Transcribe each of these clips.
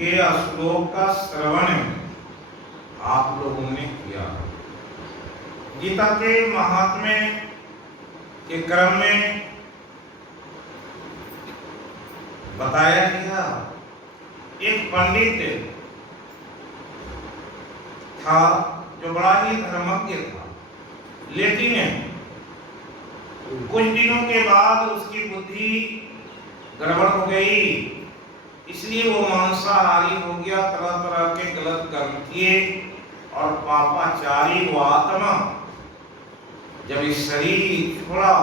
के श्लोक का श्रवण आप लोगों ने किया। गीता के महात्म्य के क्रम में बताया गया, एक पंडित था जो बड़ा ही धर्मज्ञ था, लेकिन कुछ दिनों के बाद उसकी बुद्धि गड़बड़ हो गई, इसलिए वो मांसाहारी हो गया, तरह तरह के गलत कर्म किए और पापाचारी वो आत्मा जब इस शरीर छोड़ा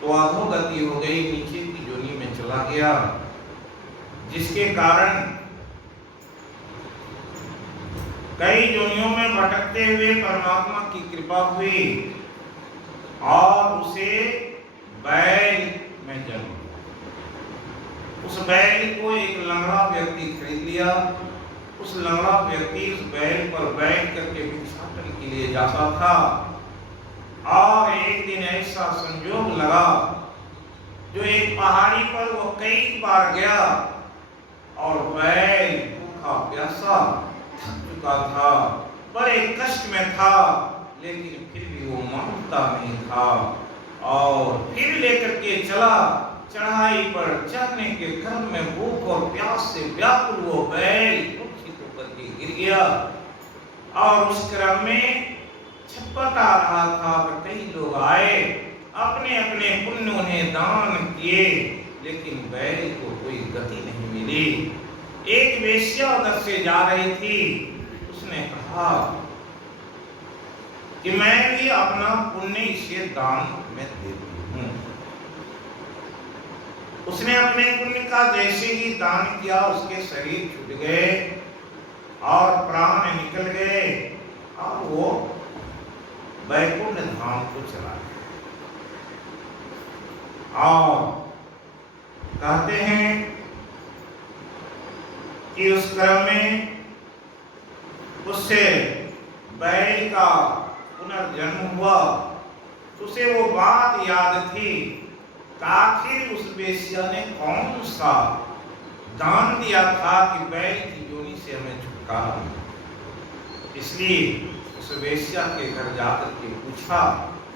तो अधोगति हो गई, नीचे की योनि में चला गया, जिसके कारण कई योनियों में भटकते हुए परमात्मा की कृपा हुई और उसे बैल में जन्म हुआ। उस बैल को एक लंगड़ा व्यक्ति खरीद लिया। उस लंगड़ा व्यक्ति उस बैल पर बैठ करके भिक्षाटन के लिए जाता था और एक दिन ऐसा संयोग लगा जो एक पहाड़ी पर वो कई बार गया और बैल भूखा प्यासा थक चुका था, बड़े कष्ट में था, लेकिन फिर भी वो मानता नहीं था और फिर लेकर के चला। चढ़ाई पर चढ़ने के क्रम में भूख और प्यास से व्याकुल वो बैल मूर्छित होकर के गिर गया और उस क्रम में छटपटा रहा था कि कई लोग आए, अपने अपने पुण्य उन्हें दान किए, लेकिन बैल को कोई गति नहीं मिली। एक वेश्या उधर से जा रही थी, उसने कहा कि मैं भी अपना पुण्य इसे दान में देती हूँ। उसने अपने पुण्य का जैसे ही दान किया, उसके शरीर छूट गए और प्राण निकल गए और वो वैकुंठ धाम को चला गया। और कहते हैं कि उस क्रम में उससे बैल का पुनर्जन्म हुआ। उसे वो बात याद थी, आखिर उस वेश्या ने कौन सा दान दिया था कि बैल की योनि से हमें छुटकारा मिला। इसलिए उस वेश्या के घर जाकर के पूछा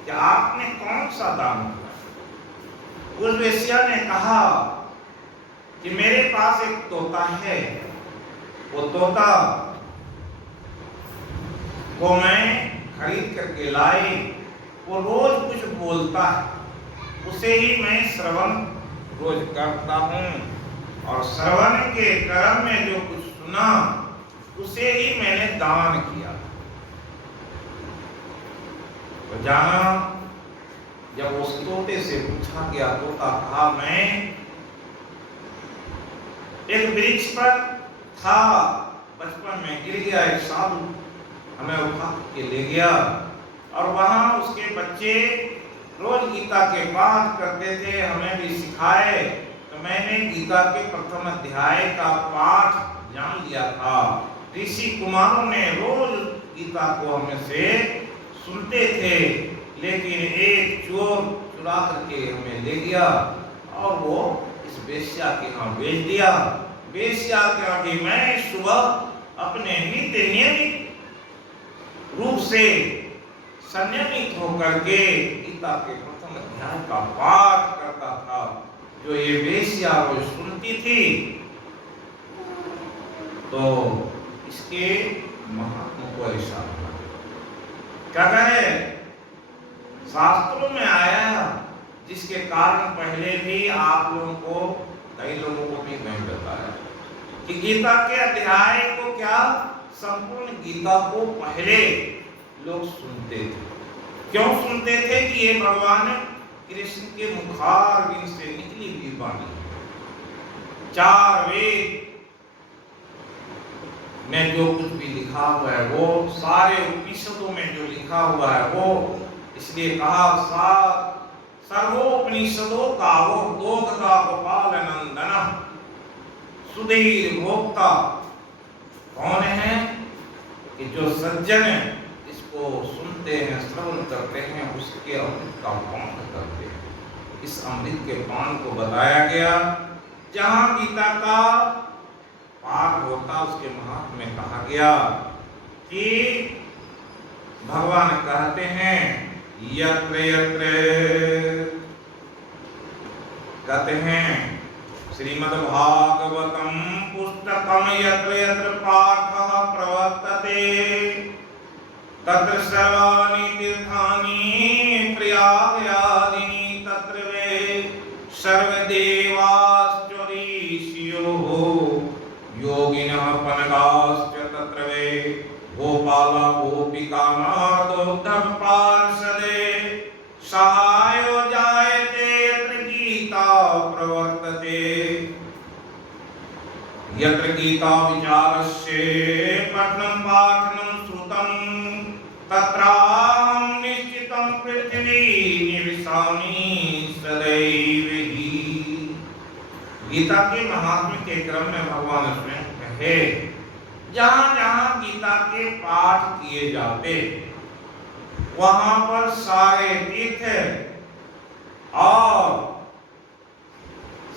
कि आपने कौन सा दान किया। उस वेश्या ने कहा कि मेरे पास एक तोता है, वो तोता को मैं खरीद करके लाई, वो रोज कुछ बोलता है, उसे ही मैं श्रवण रोज करता हूँ और श्रवण के क्रम में जो कुछ सुना उसे ही मैंने दान किया। तो जाना जब उस तोते से पूछा गया, तोता कहा मैं एक वृक्ष पर था, बचपन में गिर गया, एक साधु हमें उठा के ले गया और वहां उसके बच्चे रोज गीता के पाठ करते थे, हमें भी सिखाए, तो मैंने गीता के प्रथम अध्याय का पाठ जान लिया था। ऋषि कुमारों ने रोज गीता को हमें से सुनते थे, लेकिन एक चोर चुरा करके हमें ले गया और वो इस वेश्या के यहाँ बेच दिया। वेश्या का कि मैं सुबह अपने नित्य नियमित रूप से संयमित होकर के गीता के प्रथम अध्याय का पाठ करता था, जो ये वेश्या रोज सुनती थी। तो इसके महात्मा को ऐसा क्या कहे, शास्त्रों में आया, जिसके कारण पहले भी आप लोगों को, कई लोगों को भी मैं बताया कि गीता के अध्याय को क्या, संपूर्ण गीता को पहले लोग सुनते थे। क्यों सुनते थे कि ये भगवान कृष्ण के मुखारविंद से निकली हुई वाणी, चार वेद में जो कुछ भी लिखा हुआ है वो, सारे उपनिषदों में जो लिखा हुआ है वो, इसलिए कहा सर्वोपनिषदों का वो दोगता गोपाल नंदना सुधीर भोक्ता। कौन है कि जो सज्जन इसको सुनते हैं, श्रवण करते हैं, उसके अमृत का पान करते हैं। इस अमृत के पान को बताया गया जहां गीता का पाठ होता उसके महात्म्य में कहा गया कि भगवान कहते हैं यत्र यत्र, कहते हैं श्रीमद्भागवतम पुस्तकम यत्र यत्र पाठः प्रवर्तते तत्र सर्वाणि तीर्थानि प्रयागयादीनि तत्र वे सर्वदेवाश्च ऋषियोः योगिनः पनगाश्च तत्र वे गोपाला गोपिकानादोद्धव पार्षदे सहायो जायते यत्र गीता प्रवर्तते यत्र गीता विचारस्य पठनं पाठनं श्रुतं तत्राहं निश्चितं पृथ्वी निवसामि सदैव ही। गीता के महात्म्य के क्रम में भगवान स्वयं कहे जहां जहां गीता के पाठ किए जाते वहां पर सारे तीर्थ और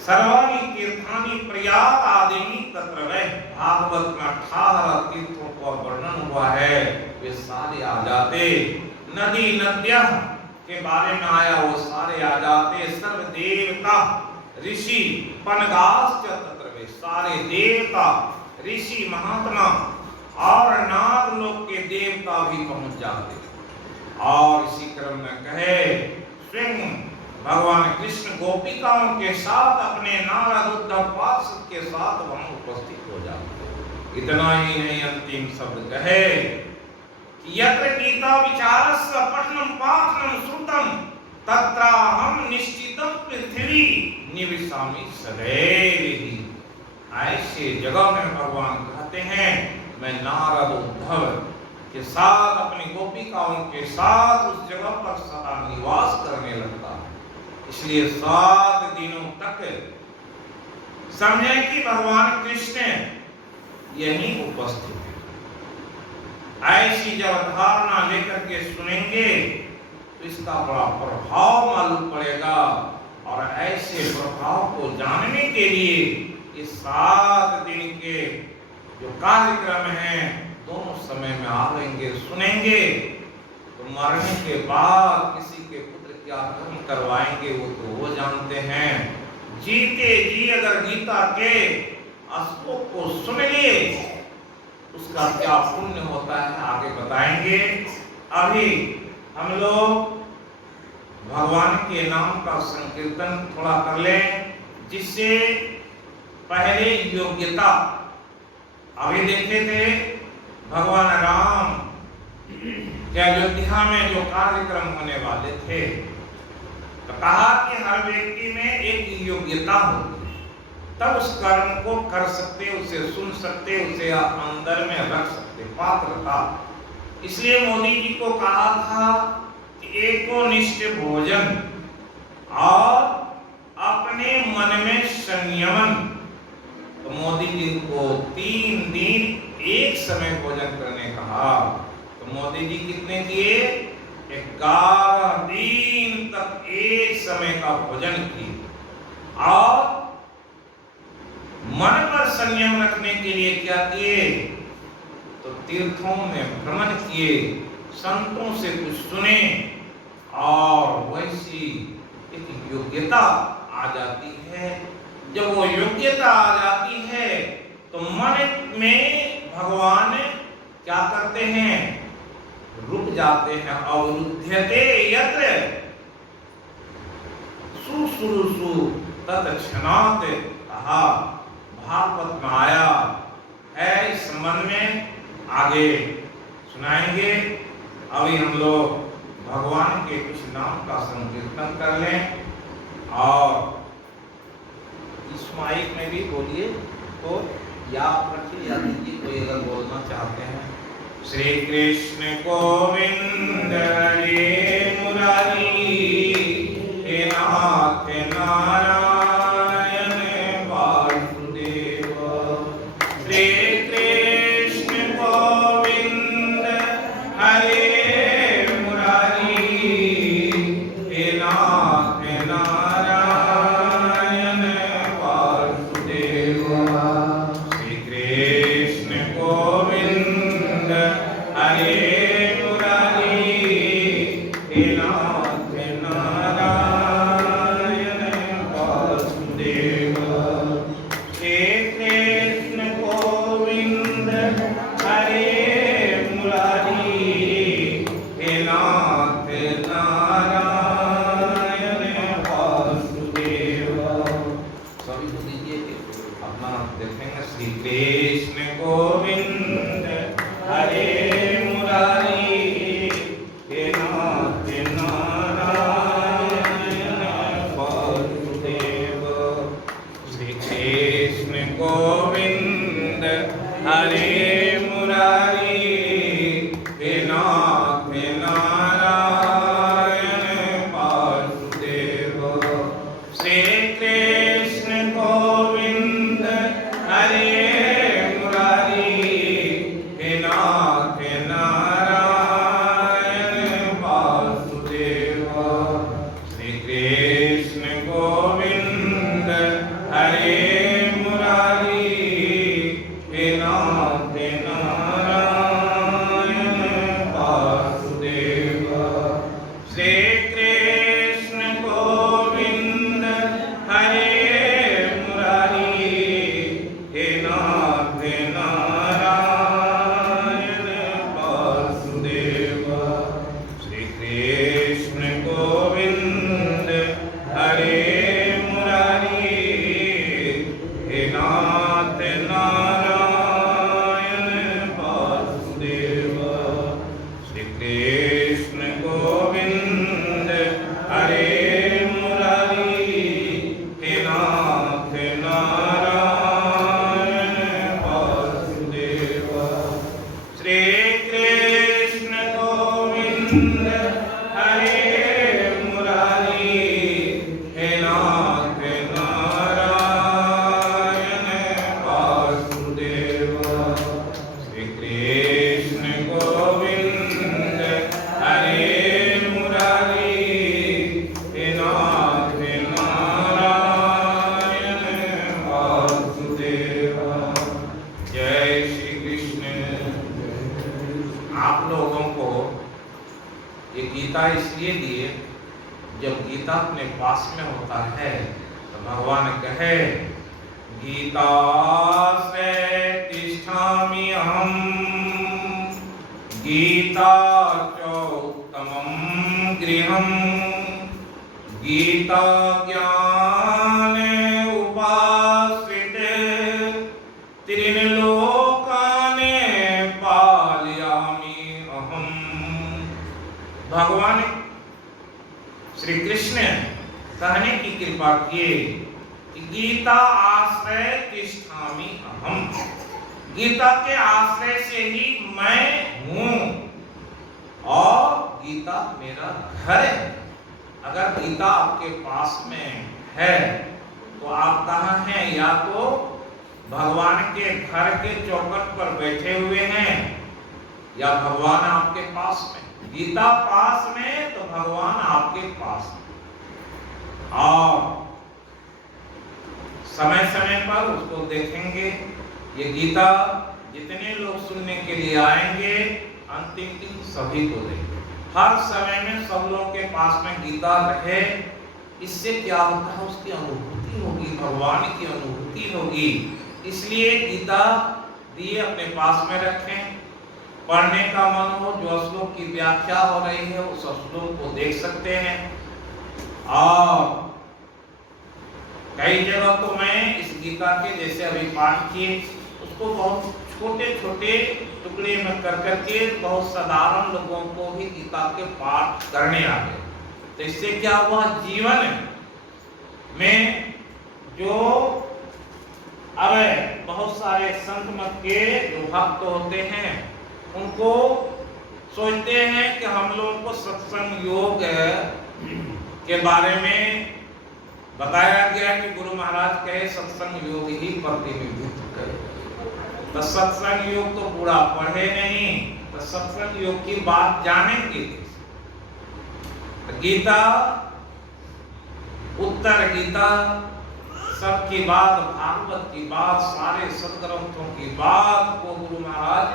सर्वाणि तीर्थानि प्रयाग आदिनि तत्र वे, भागवत में 18 तीर्थों का वर्णन हुआ है, वे सारे आ जाते। नदी नद्या के बारे में आया वो सारे आ जाते। सर्व देवता ऋषि पनगाश्च तत्र वे, सारे देवता ऋषि महात्मा और नाग लोक के देवता भी पहुंच जाते। और इसी क्रम में कहे स्वयं भगवान कृष्ण गोपिकाओं के साथ अपने नारद उद्धव पार्षद के साथ वहां उपस्थित हो जाते। इतना ही नहीं, अंतिम शब्द कहे कि यत्र गीता विचारस्य पठनं पाठनं श्रुतं तत्राहं निश्चितं पृथ्वी निवसामि सदैव ही। ऐसे जगह में भगवान कहते हैं मैं नारद उद्धव के साथ अपनी गोपिकाओं के साथ उस जगह पर सदा निवास करने लगता। इसलिए 7 दिनों तक समझे कि भगवान कृष्ण यहीं उपस्थित है। ऐसी जब धारणा लेकर के सुनेंगे तो इसका बड़ा प्रभाव मालूम पड़ेगा। और ऐसे प्रभाव को जानने के लिए इस 7 दिन के जो कार्यक्रम हैं दोनों समय में आवेंगे, सुनेंगे। तो मरने के बाद किसी के पुत्र क्या कर्म करवाएंगे वो तो वो जानते हैं। जीते जी अगर गीता के श्लोक को सुन लिए उसका क्या पुण्य होता है आगे बताएंगे। अभी हम लोग भगवान के नाम का संकीर्तन थोड़ा कर लें, जिससे पहले योग्यता अभी देखे थे भगवान राम के अयोध्या में जो कार्यक्रम होने वाले थे तो कहा कि हर व्यक्ति में एक योग्यता होती है, तब उस कर्म को कर सकते, उसे सुन सकते, उसे अंदर में रख सकते, पात्रता। इसलिए मोदी जी को कहा था कि एकनिष्ठ भोजन और अपने मन में संयमन। तो मोदी जी को 3 दिन एक समय भोजन करने कहा। तो मोदी जी कितने किए? 11 दिन तक एक समय का भोजन किए। और मन पर संयम रखने के लिए क्या किए? तो तीर्थों में भ्रमण किए, संतों से कुछ सुने और वैसी एक योग्यता आ जाती है। जब वो योग्यता आ जाती है तो मन में भगवान क्या करते हैं? रुक जाते हैं। अवरुध्यते यत्र सुसुरुसु तत्क्षणात् कहा, भागवत में आया है। इस संबंध में आगे सुनाएंगे। अभी हम लोग भगवान के कुछ नाम का संकीर्तन कर लें और इस माइक में भी बोलिए तो या रखिए या दीजिए, कोई अगर बोलना चाहते हैं। श्री कृष्ण गोविंद हरे मुरारी हे नाथ नारायण वासुदेव। श्री कृष्ण गोविंद हरे मुरारी हे नाथ नारायण वासुदेव। तो दीजिए कि अपना देखेंगे। श्री कृष्ण गोविंद हरे मुरारी, हे नाथ नारायण वासुदेव। श्री कृष्ण गोविंद हरे मुरारी, हे नाथ नारायण वासुदेव। श्री कृष्ण गोविंद हरे मुरारी, हे नाथ नारायण वासुदेव। श्री कृष्ण गोविंद हरे मुरारी, हे नाथ नारायण वासुदेव। श्री कृष्ण गोविंद हरे मुरारी, हे नाथ नारायण वासुदेव। श्री कृष्ण गोविंद हरे मुरारी, हे नाथ नारायण वासुदेव। श्री कृष्ण गोविंद हरे मुरारी, हे नाथ नारायण वासुदेव। श्री कृष्ण गोविंद हरे मुरारी, हे नाथ नारायण वासुदेव। श्री कृष्ण गोविंद हरे मुरारी, हे नाथ नारायण वासुदेव। जय श्री कृष्ण। आप लोगों को ये गीता इसलिए दिए, जब गीता अपने पास में होता है तो भगवान कहे गीता से तिष्ठामि अहम्, गीता चोत्तमं गृहम्, गीता ज्ञान उपाश्रिते, त्रीन् लोकान् पालयामि अहम्। भगवान श्री कृष्ण कहने की कृपा किए कि गीता आश्रय तिष्ठामि अहम्, गीता के आश्रय से ही मैं हूं और गीता मेरा घर है। अगर गीता आपके पास में है तो आप कहाँ हैं? या तो भगवान के घर के चौखट पर बैठे हुए हैं या भगवान आपके पास में। गीता पास में तो भगवान आपके पास में। और समय समय पर उसको देखेंगे। ये गीता जितने लोग सुनने के लिए आएंगे अंतिम दिन सभी को देंगे। हर समय में सब लोगों के पास में गीता रहे, इससे क्या होता है? उसकी अनुभूति होगी, भगवान की अनुभूति होगी। इसलिए गीता दिए अपने पास में रखें। पढ़ने का मन हो, जो श्लोक की व्याख्या हो रही है उस श्लोक को देख सकते हैं। और कई जगह तो मैं इस गीता के जैसे अभी पाठ किए उसको बहुत छोटे छोटे टुकड़े में कर करके बहुत साधारण लोगों को ही गीता के पाठ करने आ गए। तो इससे क्या हुआ? जीवन में जो अब बहुत सारे संत मत के जो भक्त होते हैं उनको सोचते हैं कि हम लोगों को सत्संग योग के बारे में बताया गया कि गुरु महाराज कहे सत्संग योग ही प्रतिनिधित्व करे। तो सत्संग योग तो पूरा पढ़े नहीं, तो सत्संग योग की बात जानेंगे। तो गीता, उत्तर गीता, सबकी बात, भागवत की बात, सारे सदग्रंथों की बात को गुरु महाराज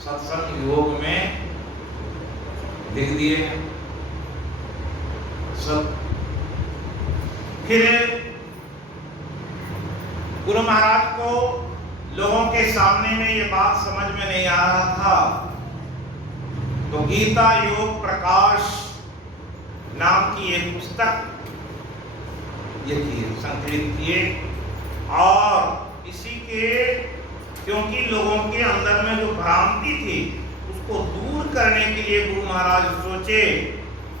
सत्संग योग में लिख दिए हैं। फिर गुरु महाराज को लोगों के सामने में ये बात समझ में नहीं आ रहा था, तो गीता योग प्रकाश नाम की एक पुस्तक ये संकलित किए और इसी के क्योंकि लोगों के अंदर में जो भ्रांति थी उसको दूर करने के लिए गुरु महाराज सोचे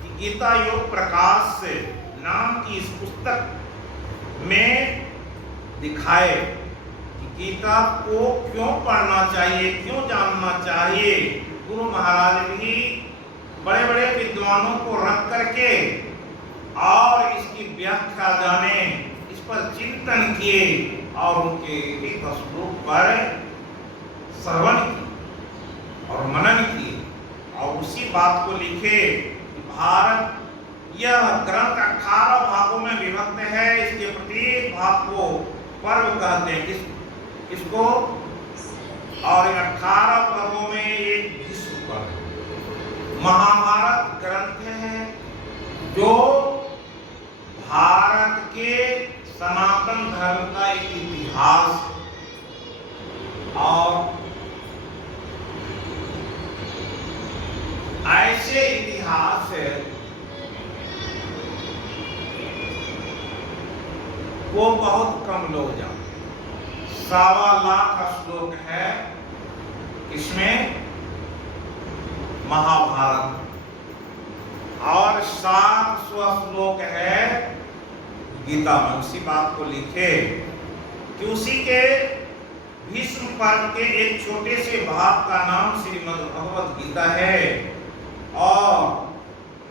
कि गीता योग प्रकाश से नाम की इस पुस्तक में दिखाए कि गीता को क्यों पढ़ना चाहिए, क्यों जानना चाहिए। गुरु महाराज भी बड़े बड़े विद्वानों को रख करके और इसकी व्याख्या जाने, इस पर चिंतन किए और उनके एक श्लोक पर श्रवण किए और मनन किए और उसी बात को लिखे। भारत यह ग्रंथ 18 भागों में विभक्त है। इसके प्रत्येक भाग को पर्व कहते हैं। किसको? और 18 पर्वों में एक विश्व पर्व महाभारत ग्रंथ है जो भारत के सनातन धर्म का एक इतिहास और ऐसे इतिहास है वो बहुत कम लोग जानते। 1.25 लाख श्लोक है इसमें महाभारत और 700 श्लोक है गीता में। उसी बात को लिखे कि उसी के भीष्म पर्व के एक छोटे से भाग का नाम श्रीमद् भगवद गीता है और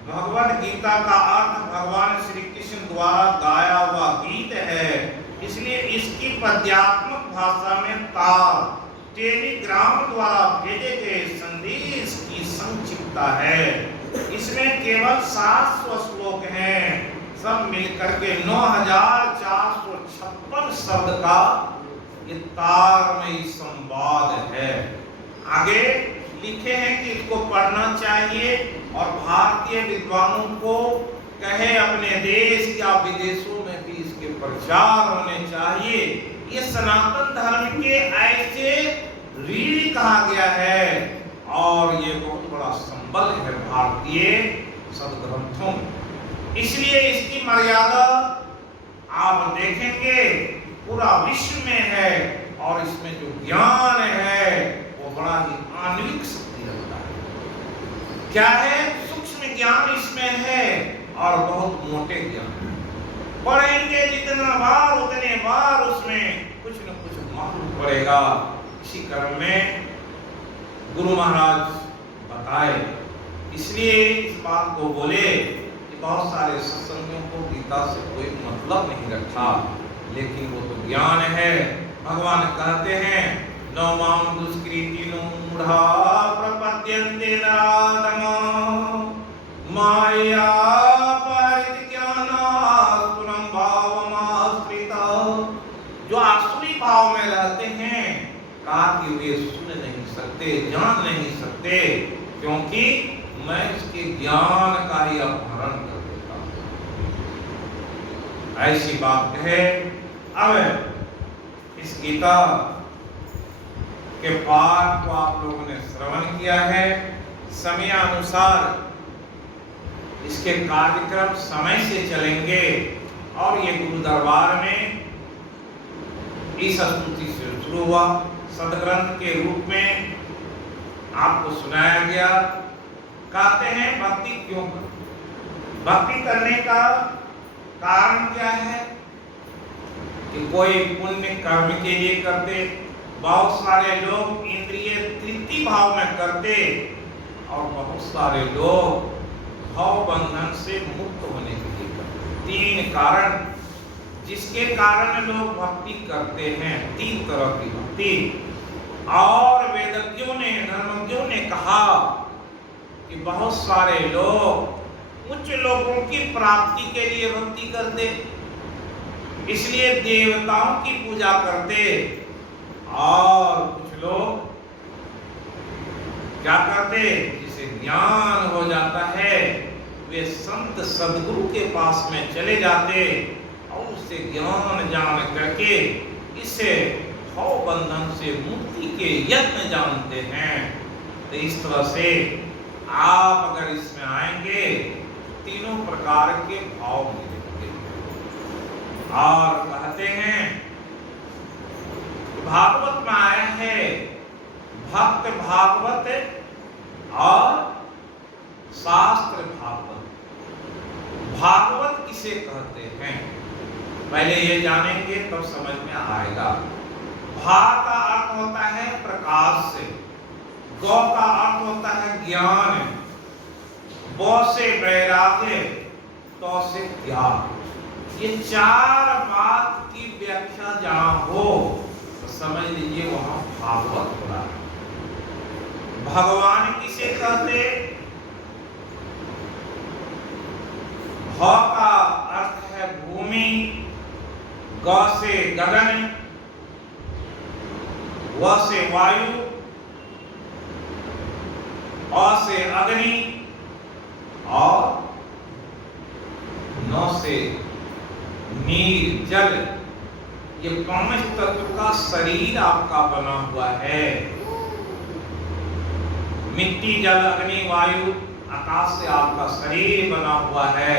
भगवद गीता का अर्थ भगवान श्री कृष्ण द्वारा गाया हुआ गीत है। इसलिए इसकी पद्यात्मक भाषा में तार टेलीग्राम द्वारा भेजे गए संदेश की संक्षिप्तता है। इसमें केवल 700 श्लोक हैं, सब मिलकर के 9456 शब्द का ये तारमयी संवाद है। आगे लिखे हैं कि इसको पढ़ना चाहिए और भारतीय विद्वानों को कहे अपने देश या विदेशों में भी इसके प्रचार होने चाहिए। ये सनातन धर्म के ऐसे रीढ़ कहा गया है और ये बहुत बड़ा संबल है भारतीय सदग्रंथों में। इसलिए इसकी मर्यादा आप देखेंगे पूरा विश्व में है और इसमें जो ज्ञान है वो बड़ा ही आणविक शक्ति रखता है। क्या है? सूक्ष्म ज्ञान इसमें है और बहुत मोटे ज्ञान। पढ़ेंगे जितना बार उतने बार उसमें कुछ न कुछ मालूम पड़ेगा। इसी क्रम में गुरु महाराज बताए, इसलिए इस बात को बोले कि बहुत सारे सत्संगियों को गीता से कोई मतलब नहीं रखा, लेकिन वो तो ज्ञान है। भगवान कहते हैं नौमां दुष्कृतिनो मूढ़ा प्रपद्यन्ते नराधमः माया परिज्ञानास्तुनं भावमाश्रिता। जो आसुरी भाव में रहते हैं कहा कि वे सुन नहीं सकते, जान नहीं सकते, क्योंकि मैं इसके ज्ञान का ही अपहरण कर देता हूं। ऐसी बात है। अब इस गीता के पाठ को आप लोगों ने श्रवण किया है। समय अनुसार इसके कार्यक्रम समय से चलेंगे और ये गुरु दरबार में इस स्तुति से शुरू हुआ, सदग्रंथ के रूप में आपको सुनाया गया। कहते हैं भक्ति क्यों करें? भक्ति करने का कारण क्या है? कि कोई पुण्य कर्म के लिए करते, बहुत सारे लोग इंद्रिय तृप्ति भाव में करते और बहुत सारे लोग भाव बंधन से मुक्त होने के लिए करते। 3 कारण जिसके कारण लोग भक्ति करते हैं, 3 तरह की भक्ति। और वेदज्ञों ने, धर्मज्ञों ने कहा कि बहुत सारे लोग उच्च लोगों की प्राप्ति के लिए भक्ति करते, इसलिए देवताओं की पूजा करते, और कुछ लोग क्या करते, जिसे ज्ञान हो जाता है वे संत सदगुरु के पास में चले जाते और उससे ज्ञान जान करके इसे भाव बंधन से मुक्ति के यत्न जानते हैं। तो इस तरह से आप अगर इसमें आएंगे तीनों प्रकार के भाव मिलेंगे। और कहते हैं भागवत में आया है भक्त भागवत और शास्त्र भागवत। भागवत किसे कहते हैं पहले ये जानेंगे तब समझ में आएगा। भा का अर्थ होता है प्रकाश से, गौ का अर्थ होता है ज्ञान, बौ से वैराग्य, तो से त्याग। ये चार बात की व्याख्या जहां हो तो समझ लीजिए वहां भागवत हो रहा है। भगवान किसे कहते? भ का अर्थ है भूमि, ग से गगन, व से वायु, अ से अग्नि और न से नीर जल। ये पांच तत्व का शरीर आपका बना हुआ है। मिट्टी, जल, अग्नि, वायु, आकाश से आपका शरीर बना हुआ है।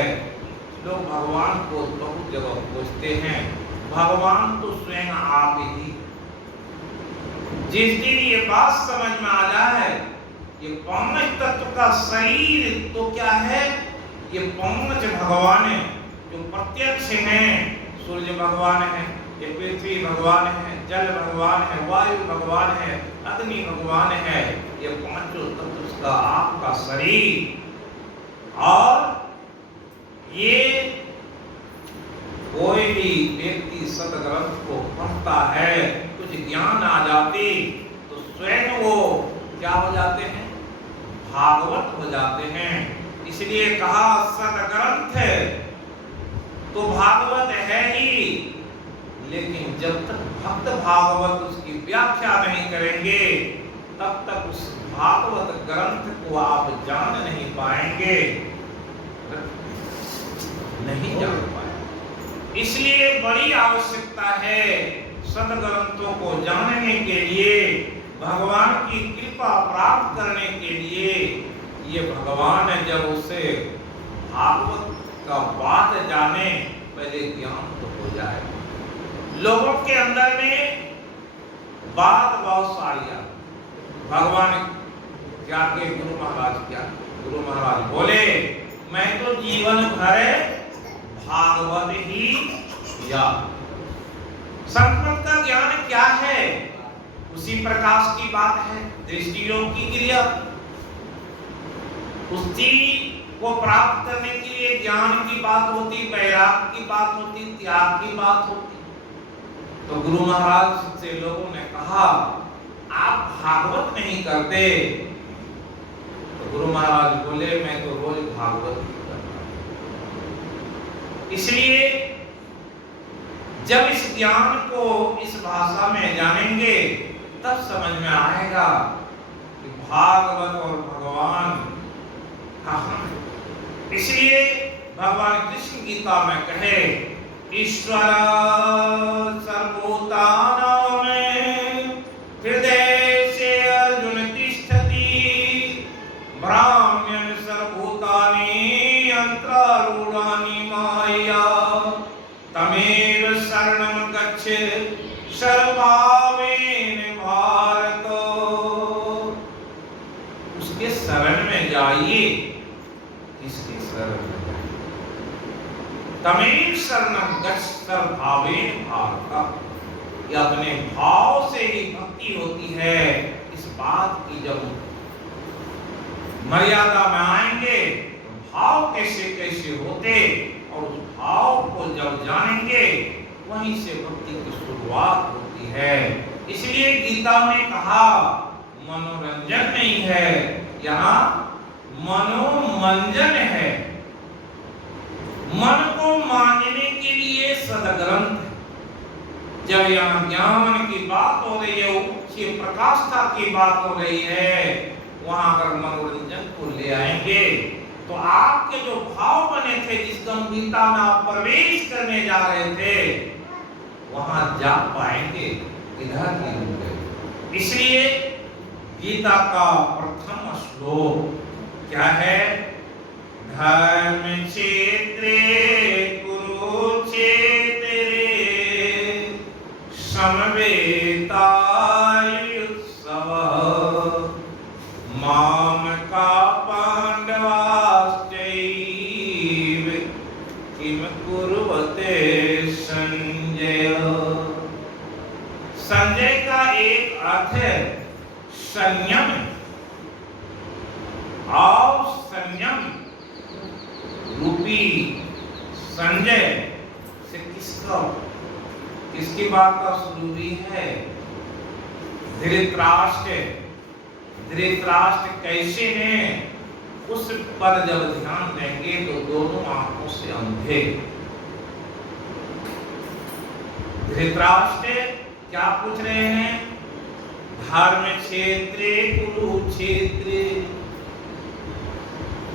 लोग भगवान को बहुत जगह पूछते हैं, भगवान तो स्वयं आप ही। जिस दिन ये बात समझ में आ जाए ये पांच तत्व का शरीर तो क्या है, ये पांच भगवान है जो प्रत्यक्ष हैं। सूर्य भगवान है, ये पृथ्वी भगवान है, जल भगवान है, वायु भगवान है, अग्नि भगवान है। ये पांचों तत्व का आपका शरीर। और ये कोई भी व्यक्ति सदग्रंथ को पढ़ता है, कुछ ज्ञान आ जाती तो स्वयं वो क्या हो जाते हैं? भागवत हो जाते हैं। इसलिए कहा सदग्रंथ तो भागवत है ही, लेकिन जब तक भक्त भागवत उसकी व्याख्या नहीं करेंगे तब तक उस भागवत ग्रंथ को आप जान नहीं पाएंगे, नहीं जान पाएंगे। इसलिए बड़ी आवश्यकता है सदग्रंथों को जानने के लिए, भगवान की कृपा प्राप्त करने के लिए। ये भगवान है जब उसे भागवत का बात जाने, पहले ज्ञान तो हो जाए। लोगों के अंदर में बात बहुत सारी है। भगवान क्या के गुरु महाराज क्या, गुरु महाराज बोले मैं तो जीवन भर भागवत ही या। संस्कृत का ज्ञान क्या है? उसी प्रकाश की बात है, दृष्टि योग की क्रिया। उसी को प्राप्त करने के लिए ज्ञान की बात होती, वैराग्य की बात होती, त्याग की बात होती। तो गुरु महाराज से लोगों ने कहा आप भागवत नहीं करते। तो गुरु महाराज बोले मैं तो रोज भागवत ही करता हूं। इसलिए जब इस ज्ञान को इस भाषा में जानेंगे तब समझ में आएगा कि भागवत और भगवान कहाँ है। इसलिए भगवान कृष्ण गीता में कहे ईश्वर सर्वभूतानां हृदय से अर्जुन तिष्ठति, ब्राह्मण सर्वभूतानि यंत्रारूढ़ानि माया, तमेव शरणं गच्छ सर्वभावेन भारत। उसके शरण में जाइए। किसके शरण में? तमेव शरणं गच्छ सर्वभावेन भारत। ये अपने भाव से ही भक्ति होती है। इस बात की जब मर्यादा में आएंगे तो भाव कैसे कैसे होते और उस भाव को जब जानेंगे वहीं से भक्ति की शुरुआत होती है। इसलिए गीता में कहा मनोरंजन नहीं है, यहाँ मनोमंजन है। मन को मांझने के लिए सदग्रंथ। जब यहाँ ज्ञान की बात हो रही है, उच्च प्रकाष्ठा की बात हो रही है, वहां अगर मनोरंजन को ले आएंगे तो आपके जो भाव बने थे, जिस गंभीरता में आप प्रवेश करने जा रहे थे, वहां जा पाएंगे। इधर नहीं होंगे। इसलिए गीता का प्रथम श्लोक क्या है? धर्म क्षेत्रे कुरुक्षेत्रे समवेतायुत्सव मामका पांडवाश्चैव किम कुर्वते संजय। संजय का एक अर्थ है संयम, और संयम रूपी संजय से किसकी बात का शुरू भी है? धृतराष्ट्र। धृतराष्ट्र कैसे हैं उस पर जब ध्यान देंगे तो दोनों आंखों से अंधे। धृतराष्ट्र क्या पूछ रहे हैं? धर्म क्षेत्रे कुरुक्षेत्र।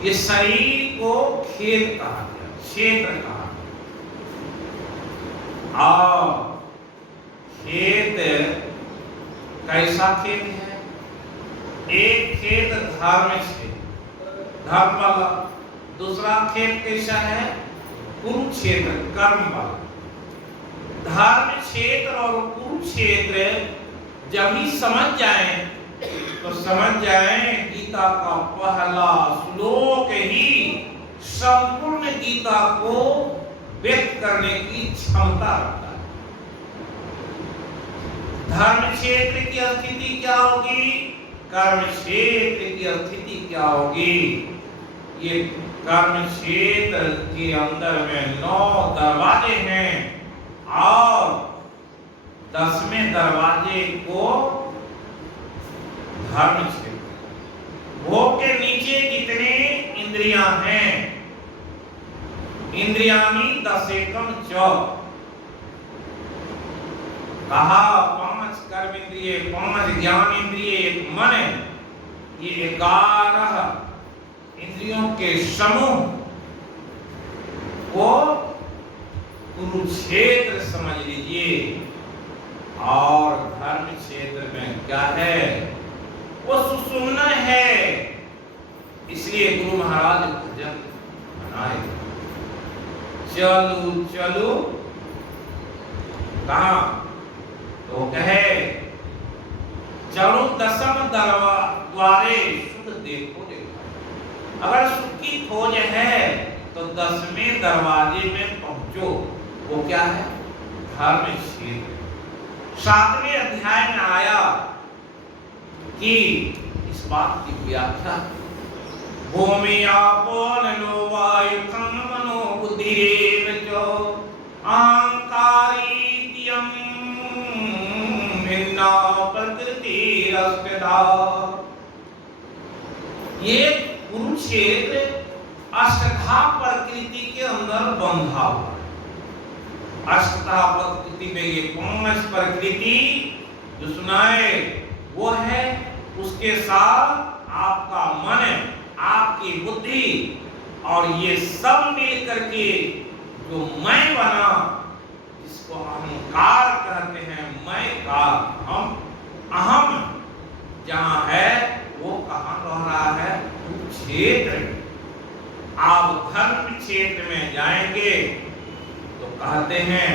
ये शरीर को खेत कहा गया, क्षेत्र कहा गया। और खेत कैसा खेत है? एक खेत धर्म क्षेत्र, धर्म वाला। दूसरा खेत कैसा है? कुरुक्षेत्र, कर्म वाला। धर्म क्षेत्र और कुरुक्षेत्र जब ही समझ जाएं तो समझ जाएं गीता का पहला श्लोक ही संपूर्ण गीता को व्यक्त करने की क्षमता रखता है। धर्म क्षेत्र की स्थिति क्या होगी? कर्म क्षेत्र की स्थिति क्या होगी? ये कर्म क्षेत्र के अंदर में 9 दरवाजे हैं और 10वें दरवाजे को धर्म क्षेत्र। भोग के नीचे कितने इंद्रियां हैं? इंद्रियानी 10 एकम 14। कहा 5 कर्म इंद्रिय, 5 ज्ञान इंद्रिय, 1 मन। ये 11 इंद्रियों के समूह को कुरुक्षेत्र समझ लीजिए। और धर्म क्षेत्र में क्या है? वो सुषुम्ना है। इसलिए गुरु महाराज भजन बनाए, चलू चलू कहां? तो कहे चलो 10वें द्वारे सुख देखो देखो। अगर सुख की खोज है तो 10वें दरवाजे में पहुंचो। वो क्या है? धर्म क्षेत्र। 7वें अध्याय में आया कि इस बात की व्याख्या भूमि आपो नलो वायु खम मनो बुद्धिरेव जो अहंकारीत्यं भिन्ना प्रकृति रष्टदा। ये कुरुक्षेत्र अष्टधा प्रकृति के अंदर बंधा हुआ है। अष्टधा प्रकृति में ये 5 प्रकृति जो सुनाए वो है, उसके साथ आपका मन, आपकी बुद्धि, और ये सब मिल करके जो मैं बना, जिसको अहंकार कहते हैं, मैं का हम अहम जहां है वो कहां रह रहा है? क्षेत्र। आप धर्म क्षेत्र में जाएंगे तो कहते हैं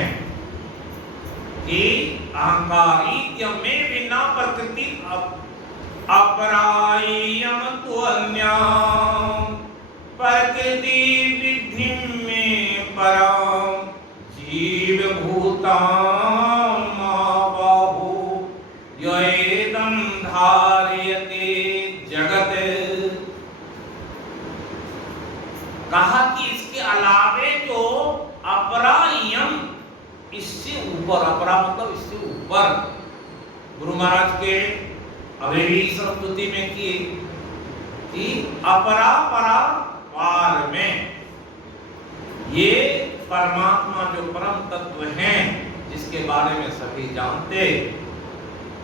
कि अहंकारीत्यम में बिना प्रकृति अपरायम तो अन्याम प्रकृति विद्धि में परम जीव भूताम बाहु येदं धार्यते जगत। कहा कि इसके अलावे जो अपरायम, इससे ऊपर, अपरा मतलब इससे ऊपर, गुरु महाराज के अभी स्तुति में की कि अपरा परा पार में ये परमात्मा जो परम तत्व हैं, जिसके बारे में सभी जानते,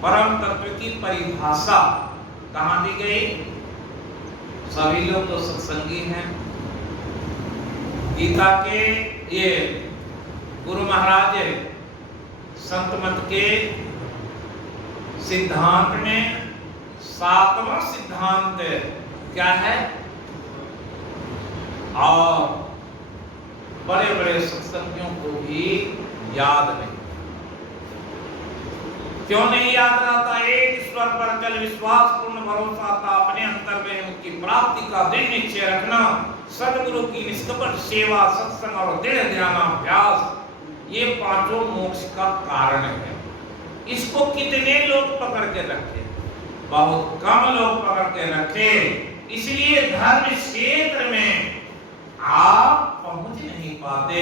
परम तत्व की परिभाषा कहाँ दी गई? सभी लोग तो सत्संगी हैं। गीता के ये गुरु महाराज संत मत के सिद्धांत में 7वां सिद्धांत क्या है? और बड़े बड़े सत्संगियों को भी याद नहीं। क्यों नहीं याद रहता? एक ईश्वर पर चल विश्वास पूर्ण भरोसा था, अपने अंतर में उनकी प्राप्ति का दृढ़ निश्चय रखना, सदगुरु की निष्कपट सेवा, सत्संग और दृढ़ ध्यानाभ्यास, ये पांचों मोक्ष का कारण है। इसको कितने लोग पकड़ के रखे? बहुत कम लोग पकड़ के रखे। इसलिए धर्म क्षेत्र में आप पहुंच नहीं पाते,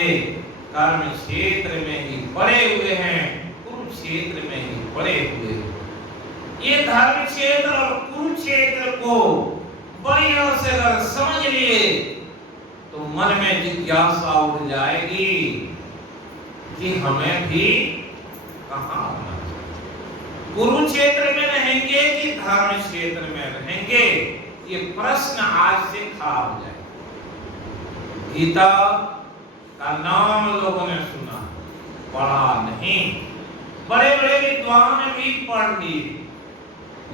कर्म क्षेत्र में ही पड़े हुए हैं, कुरुक्षेत्र में ही पड़े हुए। ये धर्म क्षेत्र और कुरुक्षेत्र को बढ़िया से अगर समझ लिए तो मन में जिज्ञासा उठ जाएगी कि हमें भी कहाँ होना चाहिए, कुरुक्षेत्र में रहेंगे कि धर्म क्षेत्र में रहेंगे? ये प्रश्न आज से खड़ा हो जाए। गीता का नाम लोगों ने सुना, पढ़ा नहीं, बड़े बड़े विद्वान भी पढ़ लिए,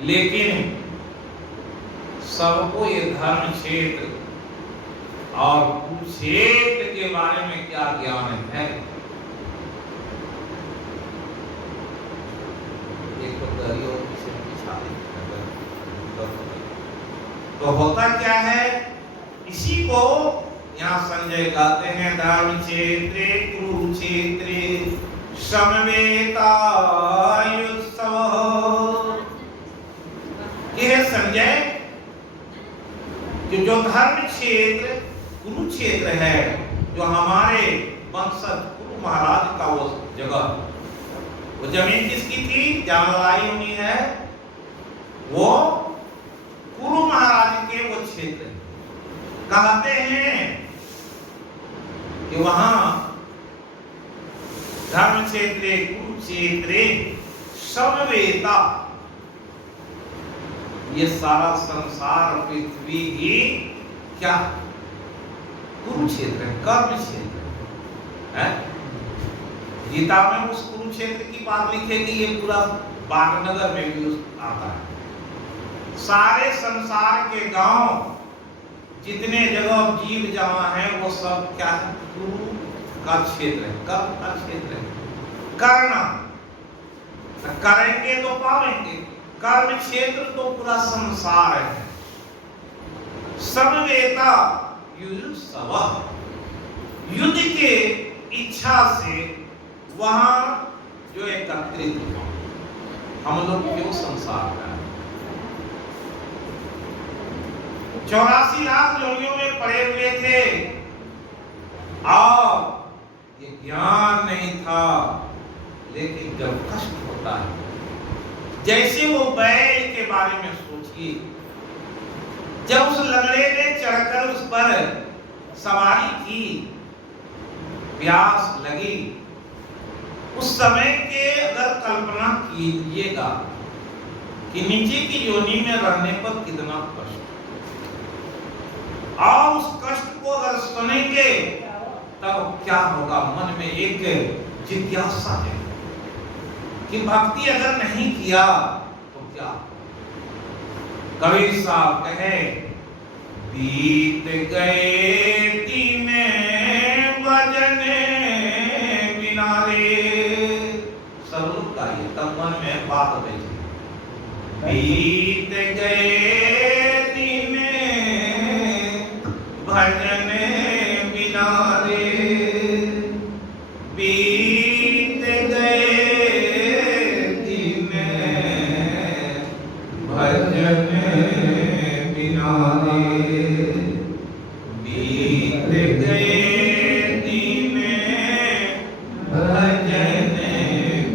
लेकिन सबको ये धर्म क्षेत्र और कुरुक्षेत्र के बारे में क्या ज्ञान है? तो होता क्या है? इसी को यहाँ संजय कहते हैं, धर्म क्षेत्रे कुरुक्षेत्रे समवेतायुत्सव। यह संजय कि जो धर्म क्षेत्र कुरुक्षेत्र है, जो हमारे वंशज कुरु महाराज का वो जगह, वो जमीन किसकी थी? जहाँ लड़ाई होनी है वो कुरु महाराज के वो क्षेत्र। कहते हैं कि वहां धर्म क्षेत्रे कुरुक्षेत्रे समवेता, ये सारा संसार पृथ्वी ही क्या? कुरुक्षेत्र है, कर्म क्षेत्र है। गीता में उस कुरुक्षेत्र की बात लिखे कि ये पूरा बागनगर में भी आता है। सारे संसार के गांव जितने जगह जीव जमा है वो सब क्या है? कुरु का क्षेत्र है, कर्म का क्षेत्र है। करना करेंगे तो पावेंगे। कर्म क्षेत्र तो पूरा संसार है। समवेता युयुत्सव, युद्ध के इच्छा से वहां जो एकत्रित हुआ। हम लोग क्यों संसार का 84 लाख योनियों में पड़े हुए थे और ये ज्ञान नहीं था। लेकिन जब कष्ट होता है, जैसे वो बैल के बारे में सोचिए, जब उस लंगड़े ने चढ़कर उस पर सवारी की, प्यास लगी, उस समय के अगर कल्पना कीजिएगा कि नीचे की योनि में रहने पर कितना कष्ट, और उस कष्ट को अगर सुनेंगे तब क्या होगा? मन में एक जिज्ञासा है कि भक्ति अगर नहीं किया तो क्या? कबीर साहब कहे, बीत गए दिन भजन बिना रे, सब का ये तब मन में बात बैठी, बीत गए दिन भजन बिना रे, बीत गए दिन भजन बिना रे, बीत गए दिन भजन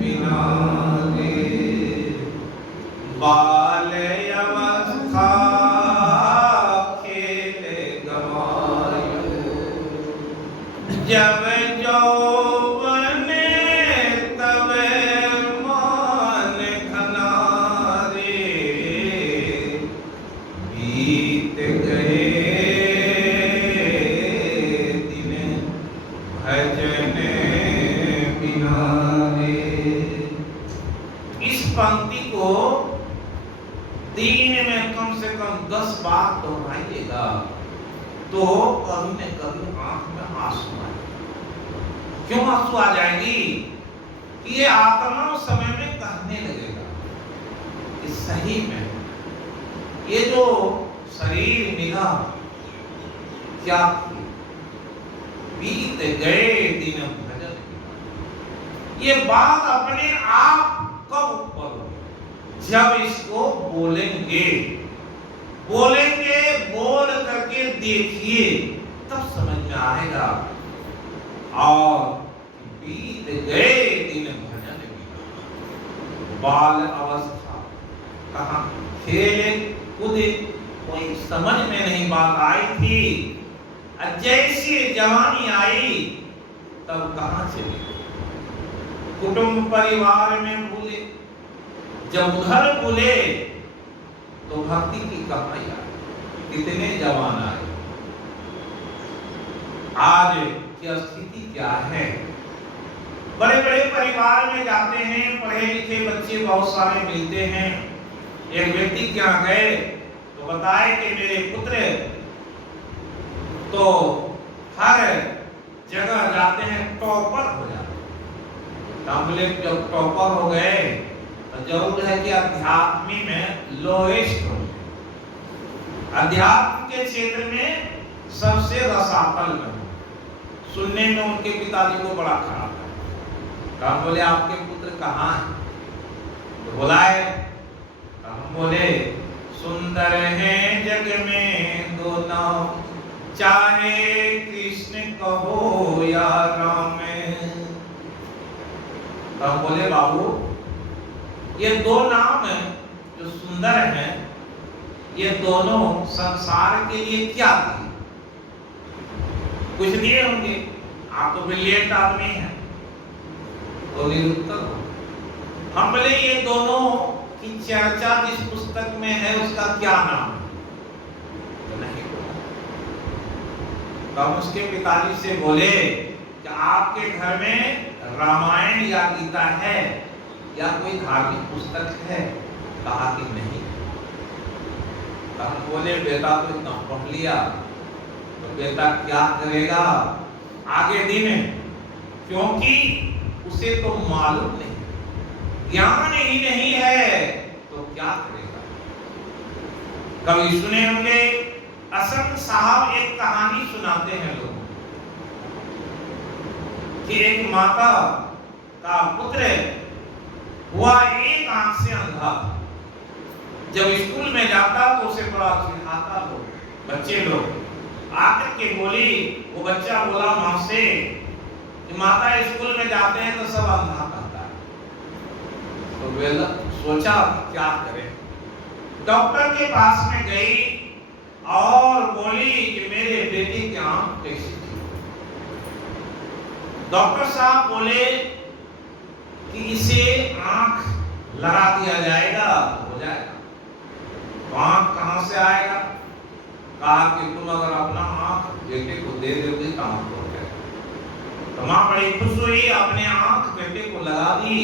बिना रे, बाल अवस्था जब यौवन तब मान खनारे, बीत गए दिन भजन बिना रे। इस पंक्ति को दिन में कम से कम 10 बार दोहराइएगा तो कभी न कभी आंख में आंसू आए। क्यों आंसू आ जाएगी? कि ये आत्मा उस समय में कहने लगेगा सही में ये जो शरीर मिला क्या थी? बीत गए दिन भजन बिना। ये बात अपने आप कब ऊपर होगी? जब इसको बोलेंगे बोल करके देखिए तब समझ में आएगा। और बीत गए दिन भजन बिना। बाल अवस्था कहाँ खेले कूदे, कोई समझ में नहीं बात आई थी। जैसे जवानी आई तब कहाँ चले, कुटुंब परिवार में भूले। जब उधर भूले तो भक्ति की कमाई आई। कितने जवान आए। आज की स्थिति क्या है? बड़े बड़े परिवार में जाते हैं, पढ़े लिखे बच्चे बहुत सारे मिलते हैं। एक व्यक्ति क्या गए तो बताए कि मेरे पुत्र तो हर जगह जाते हैं, टॉपर हो जाते हैं। बोले जब टॉपर हो गए तो जरूर है कि अध्यात्म में लोएस्ट हो, अध्यात्म के क्षेत्र में सबसे रसातल में हो। सुनने में उनके पिताजी को बड़ा खराब है। तो हम बोले आपके पुत्र कहाँ है? तो बुलाए। हम बोले सुंदर हैं जग में दोनों, चाहे कृष्ण कहो या राम। तो हम बोले बाबू ये दो नाम जो सुंदर हैं ये दोनों संसार के लिए क्या दिए? कुछ दिए होंगे, आप तो ब्रिलियंट आदमी हैं। तो निरुत्तर। हम बोले ये दोनों की चर्चा जिस पुस्तक में है उसका क्या नाम है? तो नहीं बोला। तो हम उसके पिताजी से बोले कि आपके घर में रामायण या गीता है या कोई धार्मिक पुस्तक है? कहा कि नहीं। तो हम बोले बेटा तो इतना पढ़ लिया तो बेटा क्या करेगा आगे दिन, क्योंकि उसे तो मालूम नहीं, ज्ञान ही नहीं है तो क्या करेगा। कभी सुने होंगे असम साहब एक कहानी सुनाते हैं लोग कि एक माता का पुत्र हुआ एक आंख से अंधा। जब स्कूल में जाता तो उसे बड़ा चिढ़ाता लोग, बच्चे लोग आकर के बोली, वो बच्चा बोला माँ से कि माता स्कूल में जाते हैं तो सब अंधा कहता है। तो वेला सोचा क्या करें। डॉक्टर के पास में गई और बोली कि मेरे बेटे की आंख कैसी थी। डॉक्टर साहब बोले कि इसे आंख लगा दिया जाएगा तो हो जाएगा। तो आंख कहां से आएगा? कहा कि तुम अगर अपना आंख बेटे को दे दोगे तो आंख हो जाएगा। तो मां बड़ी खुश हुई, अपने आंख बेटे को लगा दी,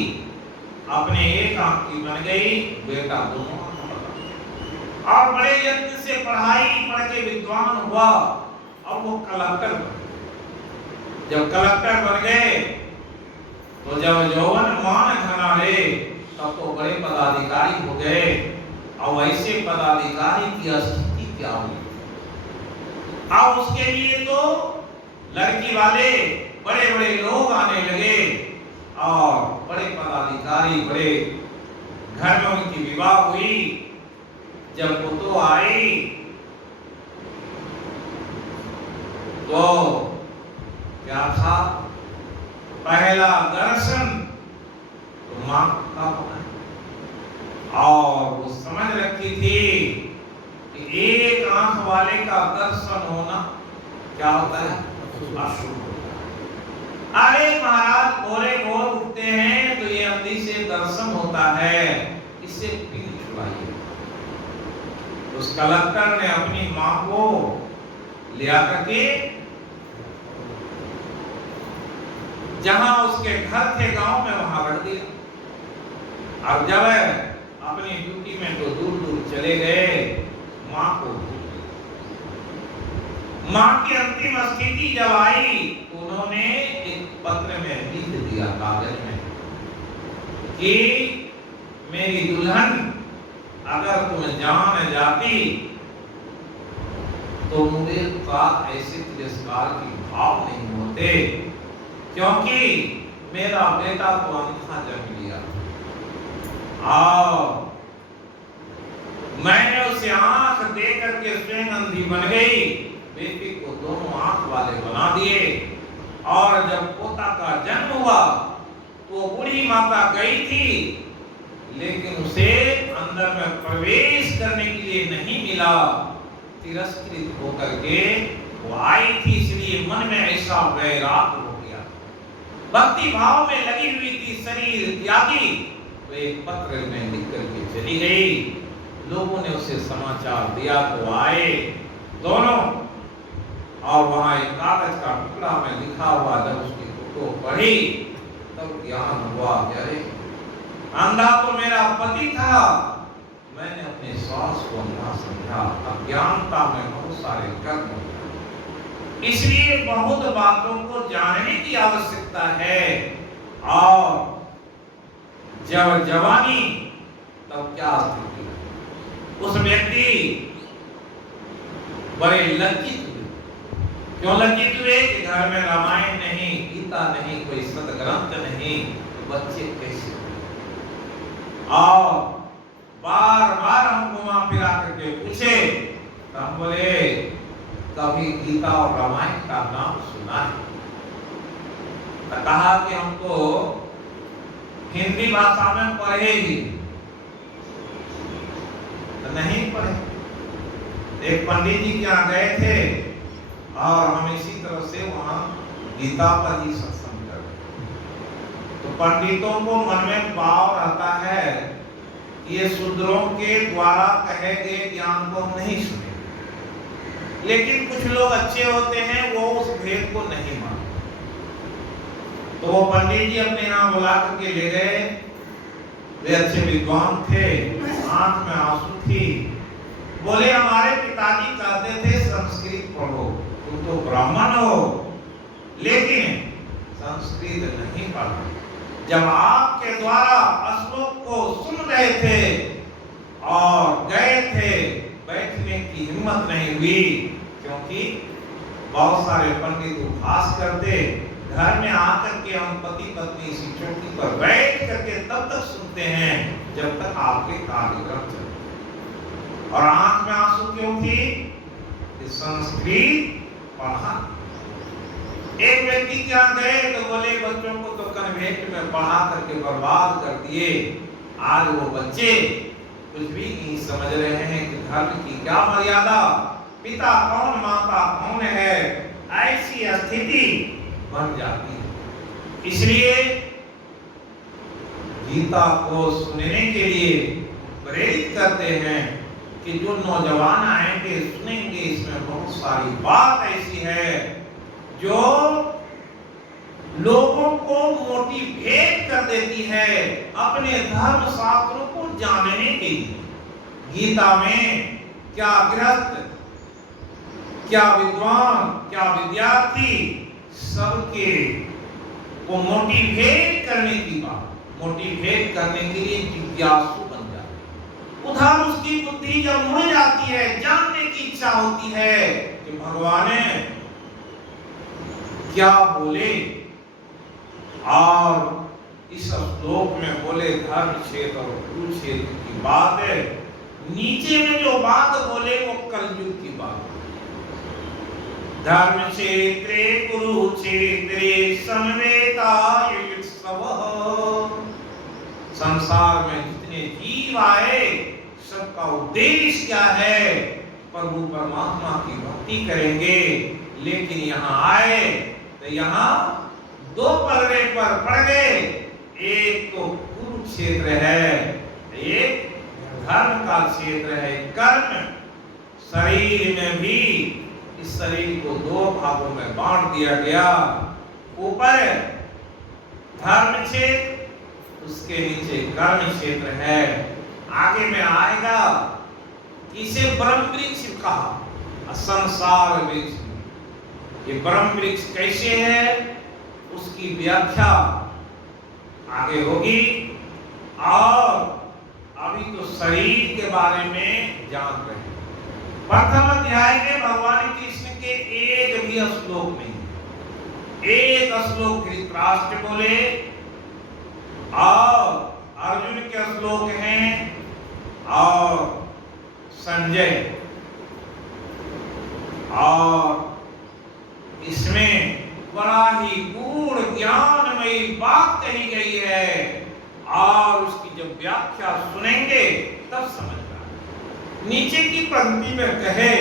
अपने एक आंख की बन गई, बेटा दोनों आंख लगा। और बड़े यत्न से पढ़ाई पढ़ के विद्वान हुआ और वो कलेक्टर बन। जब कलेक्टर बन गए तो जब यौवन मान घनारे तब तो बड़े पदाधिकारी हो गए। और वैसे पदाधिकारी की स्थिति क्या हुई? अब उसके लिए तो लड़की वाले बड़े बड़े लोग आने लगे और बड़े पदाधिकारी, बड़े घर में उनकी विवाह हुई। जब पुतो आई तो क्या था? पहला दर्शन तो मां का होना। और वो समझ रखी थी कि एक आंख वाले का दर्शन होना क्या होता है? अशुभ। अरे महाराज बोले बोल उठते हैं तो ये अंधी से दर्शन होता है, इससे पिन छुड़ाइए। उस कलेक्टर ने अपनी मां को लिया करके जहां उसके घर थे गांव में वहां रख दिया। अब जब अपनी ड्यूटी में तो दूर दूर चले गए, मां को मां की अंतिम स्थिति जब आई तो उन्होंने एक पत्र में लिख दिया कागज में कि मेरी दुल्हन अगर तुम जान जाती तो मुझे ऐसे तिरस्कार की भाव नहीं होते, क्योंकि मेरा बेटा तो अंधा जन्म लिया और मैंने उसे आंख दे करके स्वयं अंधी बन गई, बेटी को दोनों आंख वाले बना दिए। और जब पोता का जन्म हुआ तो बूढ़ी माता गई थी, लेकिन उसे अंदर में प्रवेश करने के लिए नहीं मिला, तिरस्कृत होकर के वो आई थी। इसलिए मन में ऐसा वैराग हो गया, भक्ति भाव में लगी हुई थी, शरीर त्यागी। तो एक पत्र में लिख करके चली गई, लोगों ने उसे समाचार दिया तो आए दोनों, और वहां एक कागज का टुकड़ा में लिखा हुआ जब उसकी फोटो पढ़ी तब ज्ञान हुआ, अरे अंधा तो मेरा पति था, मैंने अपने श्वास को अंधा समझा, अज्ञानता में बहुत सारे कर्म किए। इसलिए बहुत बातों को जानने की आवश्यकता है। और जब जवानी तब क्या स्थिति है, उस व्यक्ति बड़े लज्जित हुए। क्यों लज्जित हुए कि घर में रामायण नहीं, गीता नहीं, कोई सदग्रंथ नहीं, तो बच्चे कैसे? और बार बार हमको वहां फिरा करके पूछे, तो हम बोले कभी गीता और रामायण का नाम सुना है? तो कहा कि हमको हिंदी भाषा में पढ़े ही तो नहीं पढ़े। एक पंडित जी के यहाँ गए थे और हम इसी तरह से वहां गीता पर ही सत्संग कर रहे। तो पंडितों को मन में भाव रहता है ये शूद्रों के द्वारा कहे गए ज्ञान को नहीं सुने, लेकिन कुछ लोग अच्छे होते हैं वो उस भेद को नहीं मानते। तो वो पंडित जी अपने यहाँ बुला करके ले गए, वे अच्छे विद्वान थे, आंख में आंसू थी, बोले हमारे पिताजी कहते थे संस्कृत पढ़ो, तुम तो ब्राह्मण हो, लेकिन संस्कृत नहीं पढ़ा। जब आपके द्वारा श्लोक को सुन रहे थे और गए थे, बैठने की हिम्मत नहीं हुई, क्योंकि बहुत सारे पंडित उपहास करते, घर में आकर के हम पति पत्नी इसी चौकी पर बैठ करके तब तक सुनते हैं जब तक आपके कार्यक्रम चलते। और आंख में आंसू क्यों थी? संस्कृत पढ़ा। एक व्यक्ति क्या गए तो बोले बच्चों को तो कन्वेंट में पढ़ा करके बर्बाद कर दिए, आज वो बच्चे कुछ भी नहीं समझ रहे हैं कि धर्म की क्या मर्यादा, पिता कौन माता कौन है, ऐसी स्थिति बन जाती है। इसलिए गीता को सुनने के लिए प्रेरित करते हैं कि जो नौजवान आएंगे सुनेंगे, इसमें बहुत सारी बात ऐसी है जो लोगों को मोटिवेट कर देती है अपने धर्म शास्त्रों को जानने के लिए। गीता में क्या गृहस्थ, क्या विद्वान, क्या विद्यार्थी, सबके को मोटिवेट करने की बात, मोटिवेट करने के लिए जिज्ञासु बन जाते। उधर उसकी बुद्धि जब मुड़ जाती है, जानने की इच्छा होती है कि भगवान क्या बोले, और इस श्लोक में बोले धर्म क्षेत्र और कुरुक्षेत्र की बात है, नीचे में जो बात बोले वो कलयुग की बात है। धर्म क्षेत्रे कुरुक्षेत्रे समवेतायुत्सव। संसार में जितने जीव आए सबका उद्देश्य क्या है? प्रभु परमात्मा की भक्ति करेंगे, लेकिन यहाँ आए तो यहाँ दो पलड़े पर पड़ गए, एक तो कुरुक्षेत्र है, एक धर्म का क्षेत्र है, कर्म। शरीर में भी इस शरीर को दो भागों में बांट दिया गया, ऊपर धर्म क्षेत्र, उसके नीचे कर्म क्षेत्र है। आगे में आएगा इसे ब्रह्म वृक्ष कहा, संसार वृक्ष। ये ब्रह्म वृक्ष कैसे है उसकी व्याख्या आगे होगी। और अभी तो शरीर के बारे में जान रहे हैं। प्रथम अध्याय में भगवान कृष्ण के एक भी श्लोक नहीं, एक श्लोक धृतराष्ट्र बोले और अर्जुन के श्लोक हैं और संजय, और इसमें बड़ा ही गूढ़ ज्ञानमयी बात कही गई है और उसकी जब व्याख्या सुनेंगे तब समझ में आएगा। नीचे की पंक्ति में कहे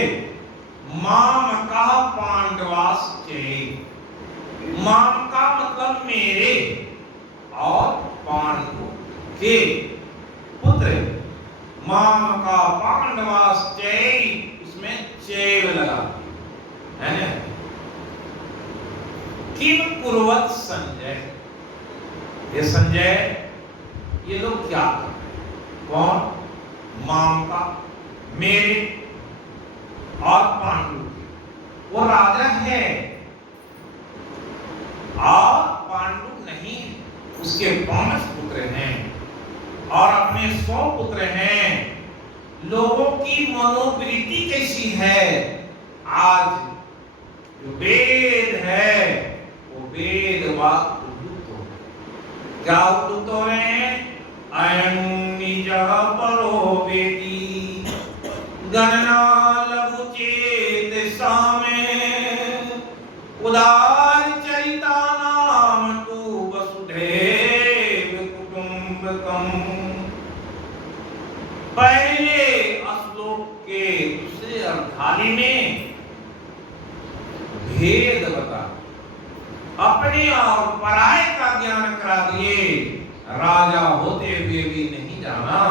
माम का पांडवास्ते, माम का मतलब मेरे और पांडु के पुत्र, माम का पांडवास्ते, इसमें चैव लगा है ना। किम कुर्वत संजय, ये संजय ये लोग क्या कर रहे हैं? कौन? माम का, मेरे और पांडु के। वो राजा है और पांडु नहीं, उसके 5 पुत्र हैं और अपने 100 पुत्र हैं। लोगों की मनोवृत्ति कैसी है? आज जो वेद है वो वेद वाक्य उद्युक्त हो, क्या उद्युक्त हो रहे हैं? अयं निजः परो वेदी गणना लघु चेत सामे उदार चरिता नाम तु वसुधैव कुटुंबकम। पहले श्लोक के दूसरे अध्याय में भेद बता, अपने और पराये का ज्ञान करा दिए। राजा होते हुए भी नहीं जाना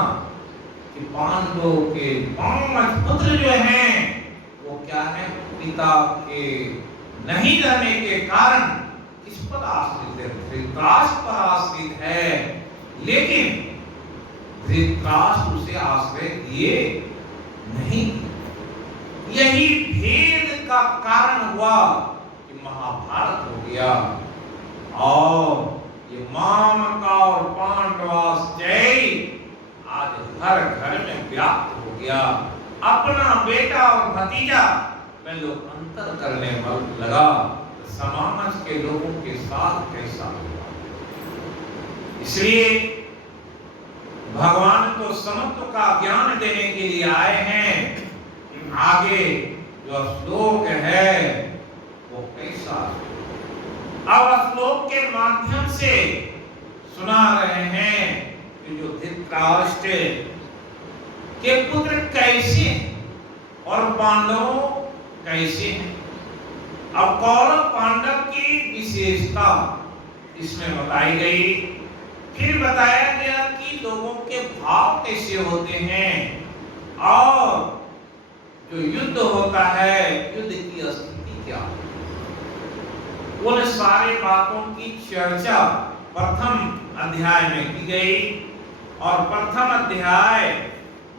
कि पांडवों के 5 पुत्र जो हैं वो क्या है? पिता के नहीं रहने के कारण किस पर आश्रित है? धृतराष्ट्र पर आश्रित है, लेकिन धृतराष्ट्र उसे आश्रय दिए नहीं। यही भेद का कारण हुआ कि महाभारत हो गया और ये माम का और पांडवास्ते आज हर घर में व्याप्त हो गया। अपना बेटा और भतीजा में लोग अंतर करने लगा, समाज के लोगों के साथ कैसा हुआ। इसलिए भगवान तो समत्व का ज्ञान देने के लिए आए हैं। आगे जो श्लोक है वो कैसा, अब श्लोक के माध्यम से सुना रहे हैं कि जो धृतराष्ट्र के पुत्र कैसे और पांडव कैसे हैं। अब कौरव पांडव की विशेषता इसमें बताई गई। फिर बताया गया कि लोगों के भाव कैसे होते हैं और जो युद्ध होता है युद्ध की स्थिति क्या है। उन सारे बातों की चर्चा प्रथम अध्याय में की गई और प्रथम अध्याय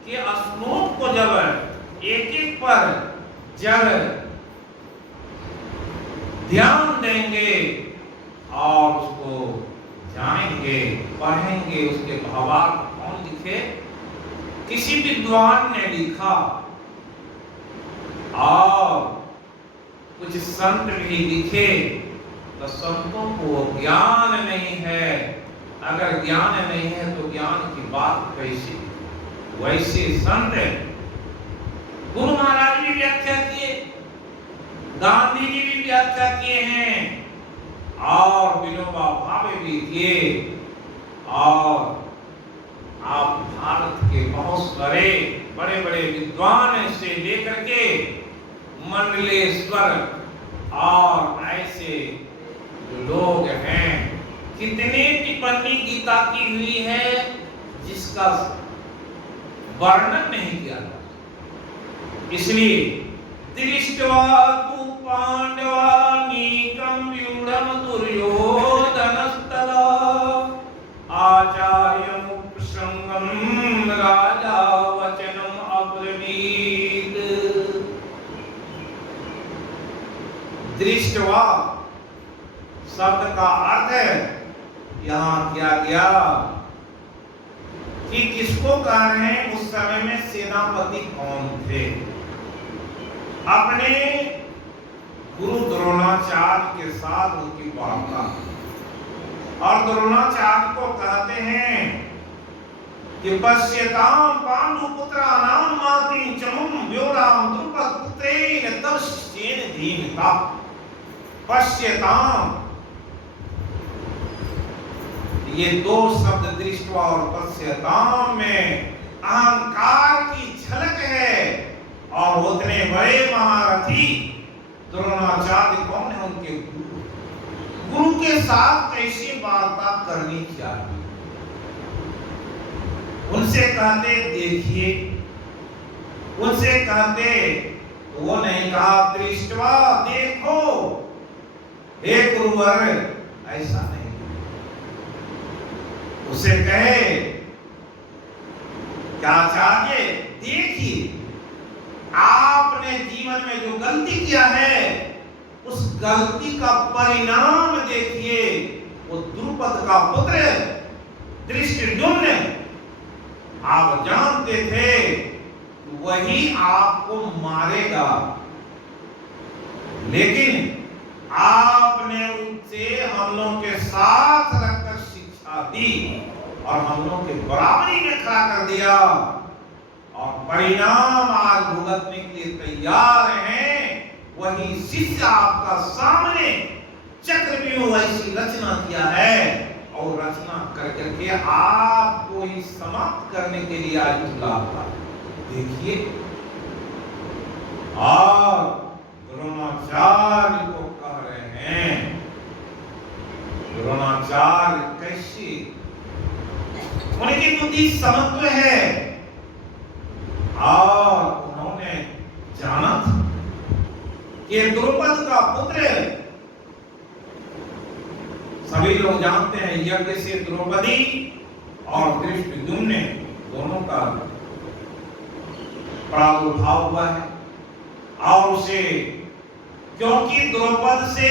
के श्लोक को जब एक-एक पर जब ध्यान देंगे और उसको जानेंगे, पढ़ेंगे, उसके भावार्थ कौन लिखे? किसी विद्वान ने लिखा और कुछ संत भी लिखे, तो संतों को ज्ञान नहीं है। अगर ज्ञान नहीं है तो ज्ञान की बात कैसी? वैसे संत गुरु महाराज भी व्याख्या किए, गांधी जी भी व्याख्या किए हैं और विनोबा भावे भी किए और आप भारत के बहुत सारे बड़े बड़े विद्वान से लेकर के मंडलेश्वर और ऐसे जो लोग हैं, कितने टिप्पणी गीता की हुई है जिसका वर्णन नहीं किया था। इसलिए दृष्ट्वा तु पांडवानीकं व्यूढ़ं दुर्योधनस्तदा आचार्यमुपसंगं राजा वचनम् अब्रवीत्। दृष्ट्वा शब्द का अर्थ है यहाँ क्या किया? कि किसको कह रहे हैं, उस समय में सेनापति कौन थे। अपने गुरु द्रोणाचार्य के साथ उनकी वार्ता, और द्रोणाचार्य को कहते हैं कि पश्यताम पांडुपुत्राणाम मातिं चमुं व्योराम द्रुपद पुत्रेण तस्येन दीनता। पश्यताम, ये दो शब्द दृष्टवा और पश्यताम में अहंकार की झलक है। और उतने बड़े महारथी द्रोणाचार्य कौन है, उनके गुरु। गुरु के साथ कैसी वार्ता करनी चाहिए, उनसे कहते देखिए, उनसे कहते, तो वो नहीं कहा दृष्टवा देखो हे गुरुवर, ऐसा नहीं। उसे कहे क्या चाहिए, देखिए आपने जीवन में जो गलती किया है, उस गलती का परिणाम देखिए। वो द्रुपद का पुत्र धृष्टद्युम्न, आप जानते थे वही आपको मारेगा, लेकिन आपने उनसे हम लोगों के साथ रखकर शिक्षा दी और हम लोग के बराबरी में खड़ा कर दिया, और परिणाम आज भुगतने के लिए तैयार हैं। वही शिष्य आपका सामने चक्रव्यूह ऐसी रचना किया है, और रचना करके आपको ही समाप्त करने के लिए आज बुला था। देखिए, और द्रोणाचार्य को कह रहे हैं, द्रोणाचार्य कैसी उनकी बुद्धि समत्व है, और उन्होंने जाना था कि द्रुपद का पुत्र, सभी लोग जानते हैं यज्ञ से द्रौपदी और धृष्टद्युम्न दोनों का प्रादुर्भाव हुआ है। और उसे, क्योंकि द्रौपद से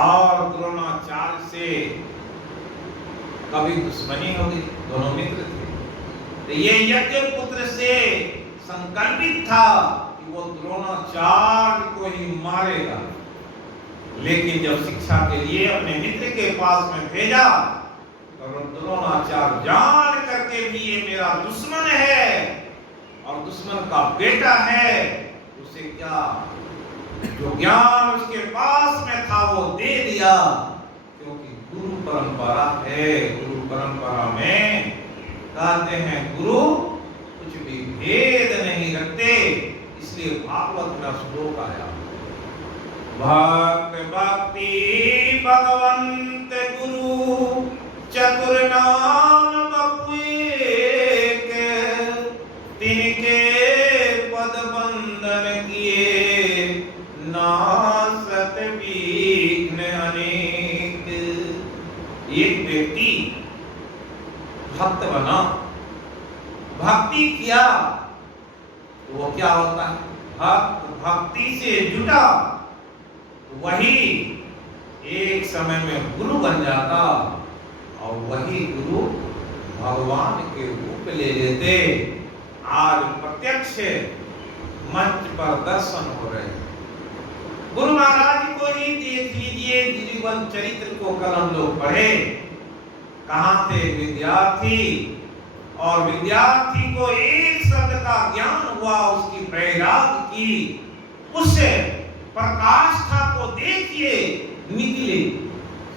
और द्रोणाचार्य से कभी दुश्मनी होगी, दोनों मित्र थे। तो ये यज्ञ पुत्र से संकल्पित था कि वो द्रोणाचार्य को ही मारेगा, लेकिन जब शिक्षा के लिए अपने मित्र के पास में भेजा, तो द्रोणाचार्य जान करके भी ये मेरा दुश्मन है और दुश्मन का बेटा है, उसे क्या जो ज्ञान उसके पास में था वो दे दिया, क्योंकि गुरु परंपरा है। गुरु परंपरा में कहते हैं गुरु कुछ भी भेद नहीं रखते, इसलिए भागवत में श्लोक आया, भक्त भक्ति भगवंत गुरु चतुर नाम बपु एक, तिनके पद बंदन किए नासत विघ्न अनेक। एक व्यक्ति भक्त बना, भक्ति किया, तो वो क्या होता है, भक्त भक्ति से जुटा, वही एक समय में गुरु बन जाता, और वही गुरु भगवान के रूप ले लेते। आज प्रत्यक्ष मंच पर दर्शन हो रहे हैं। गुरु महाराज को ही देख लीजिए, जीवन चरित्र को कल हम लोग पढ़े, कहाँ थे विद्यार्थी, और विद्यार्थी को एक शब्द का ज्ञान हुआ, उसकी वैराग्य की, उससे प्रकाष्ठा को देखिए निकले,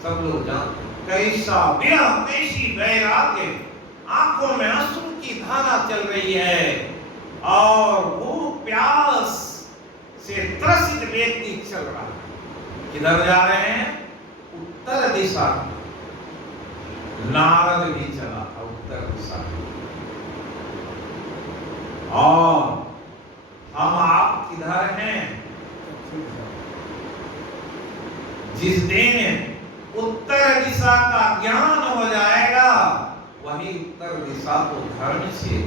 सब लोग जानते कैसा विरह, कैसी वैराग्य, आंखों में अश्रु की धारा चल रही है, और वो प्यास से त्रसित व्यक्ति चल रहा है। किधर जा रहे हैं, उत्तर दिशा। नारद भी चला था उत्तर दिशा, और हम आप किधर हैं, जिस दिन उत्तर दिशा का ज्ञान हो जाएगा, वही उत्तर दिशा को धर्म से।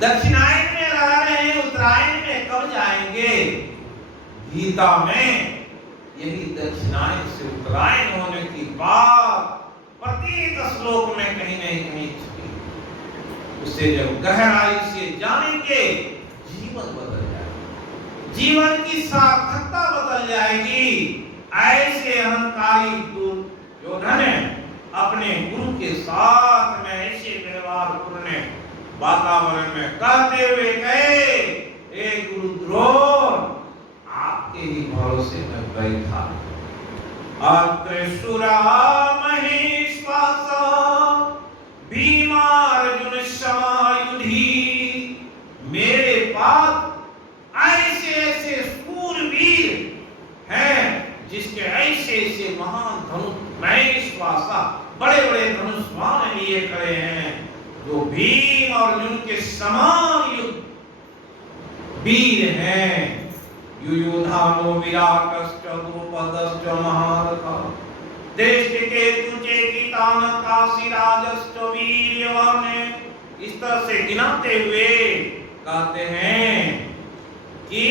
दक्षिणायन में रह रहे हैं, उत्तरायण में कब जाएंगे। गीता में यही दक्षिणायन से उत्तरायण होने की बात प्रत्येक श्लोक में कहीं न कहीं छुपी है। उसे जब गहराई से जानेंगे जीवन बदल जाएगा, जीवन की सार्थकता बदल जाएगी। ऐसे अहंकारी दुर्योधन अपने गुरु के साथ में ऐसे व्यवहार पूर्ण वातावरण में कहते हुए कहे, ए गुरु द्रोण, आपके ही भरोसे में बैठा, अत्रिशूरा महेश्वास भीमार्जुन समायुधि। मेरे पास ऐसे ऐसे शूरवीर हैं जिसके ऐसे ऐसे महान धनुष महेश्वासा बड़े बड़े धनुष्मान लिए खड़े हैं, जो भीम और अर्जुन के समान युद्ध वीर हैं। युयुधानो विराटश्च द्रुपदश्च महारथा दृष्टिकेतु चेकितान काशीराजश्च वीर्यवान। इस तरह से गिनाते हुए कहते हैं कि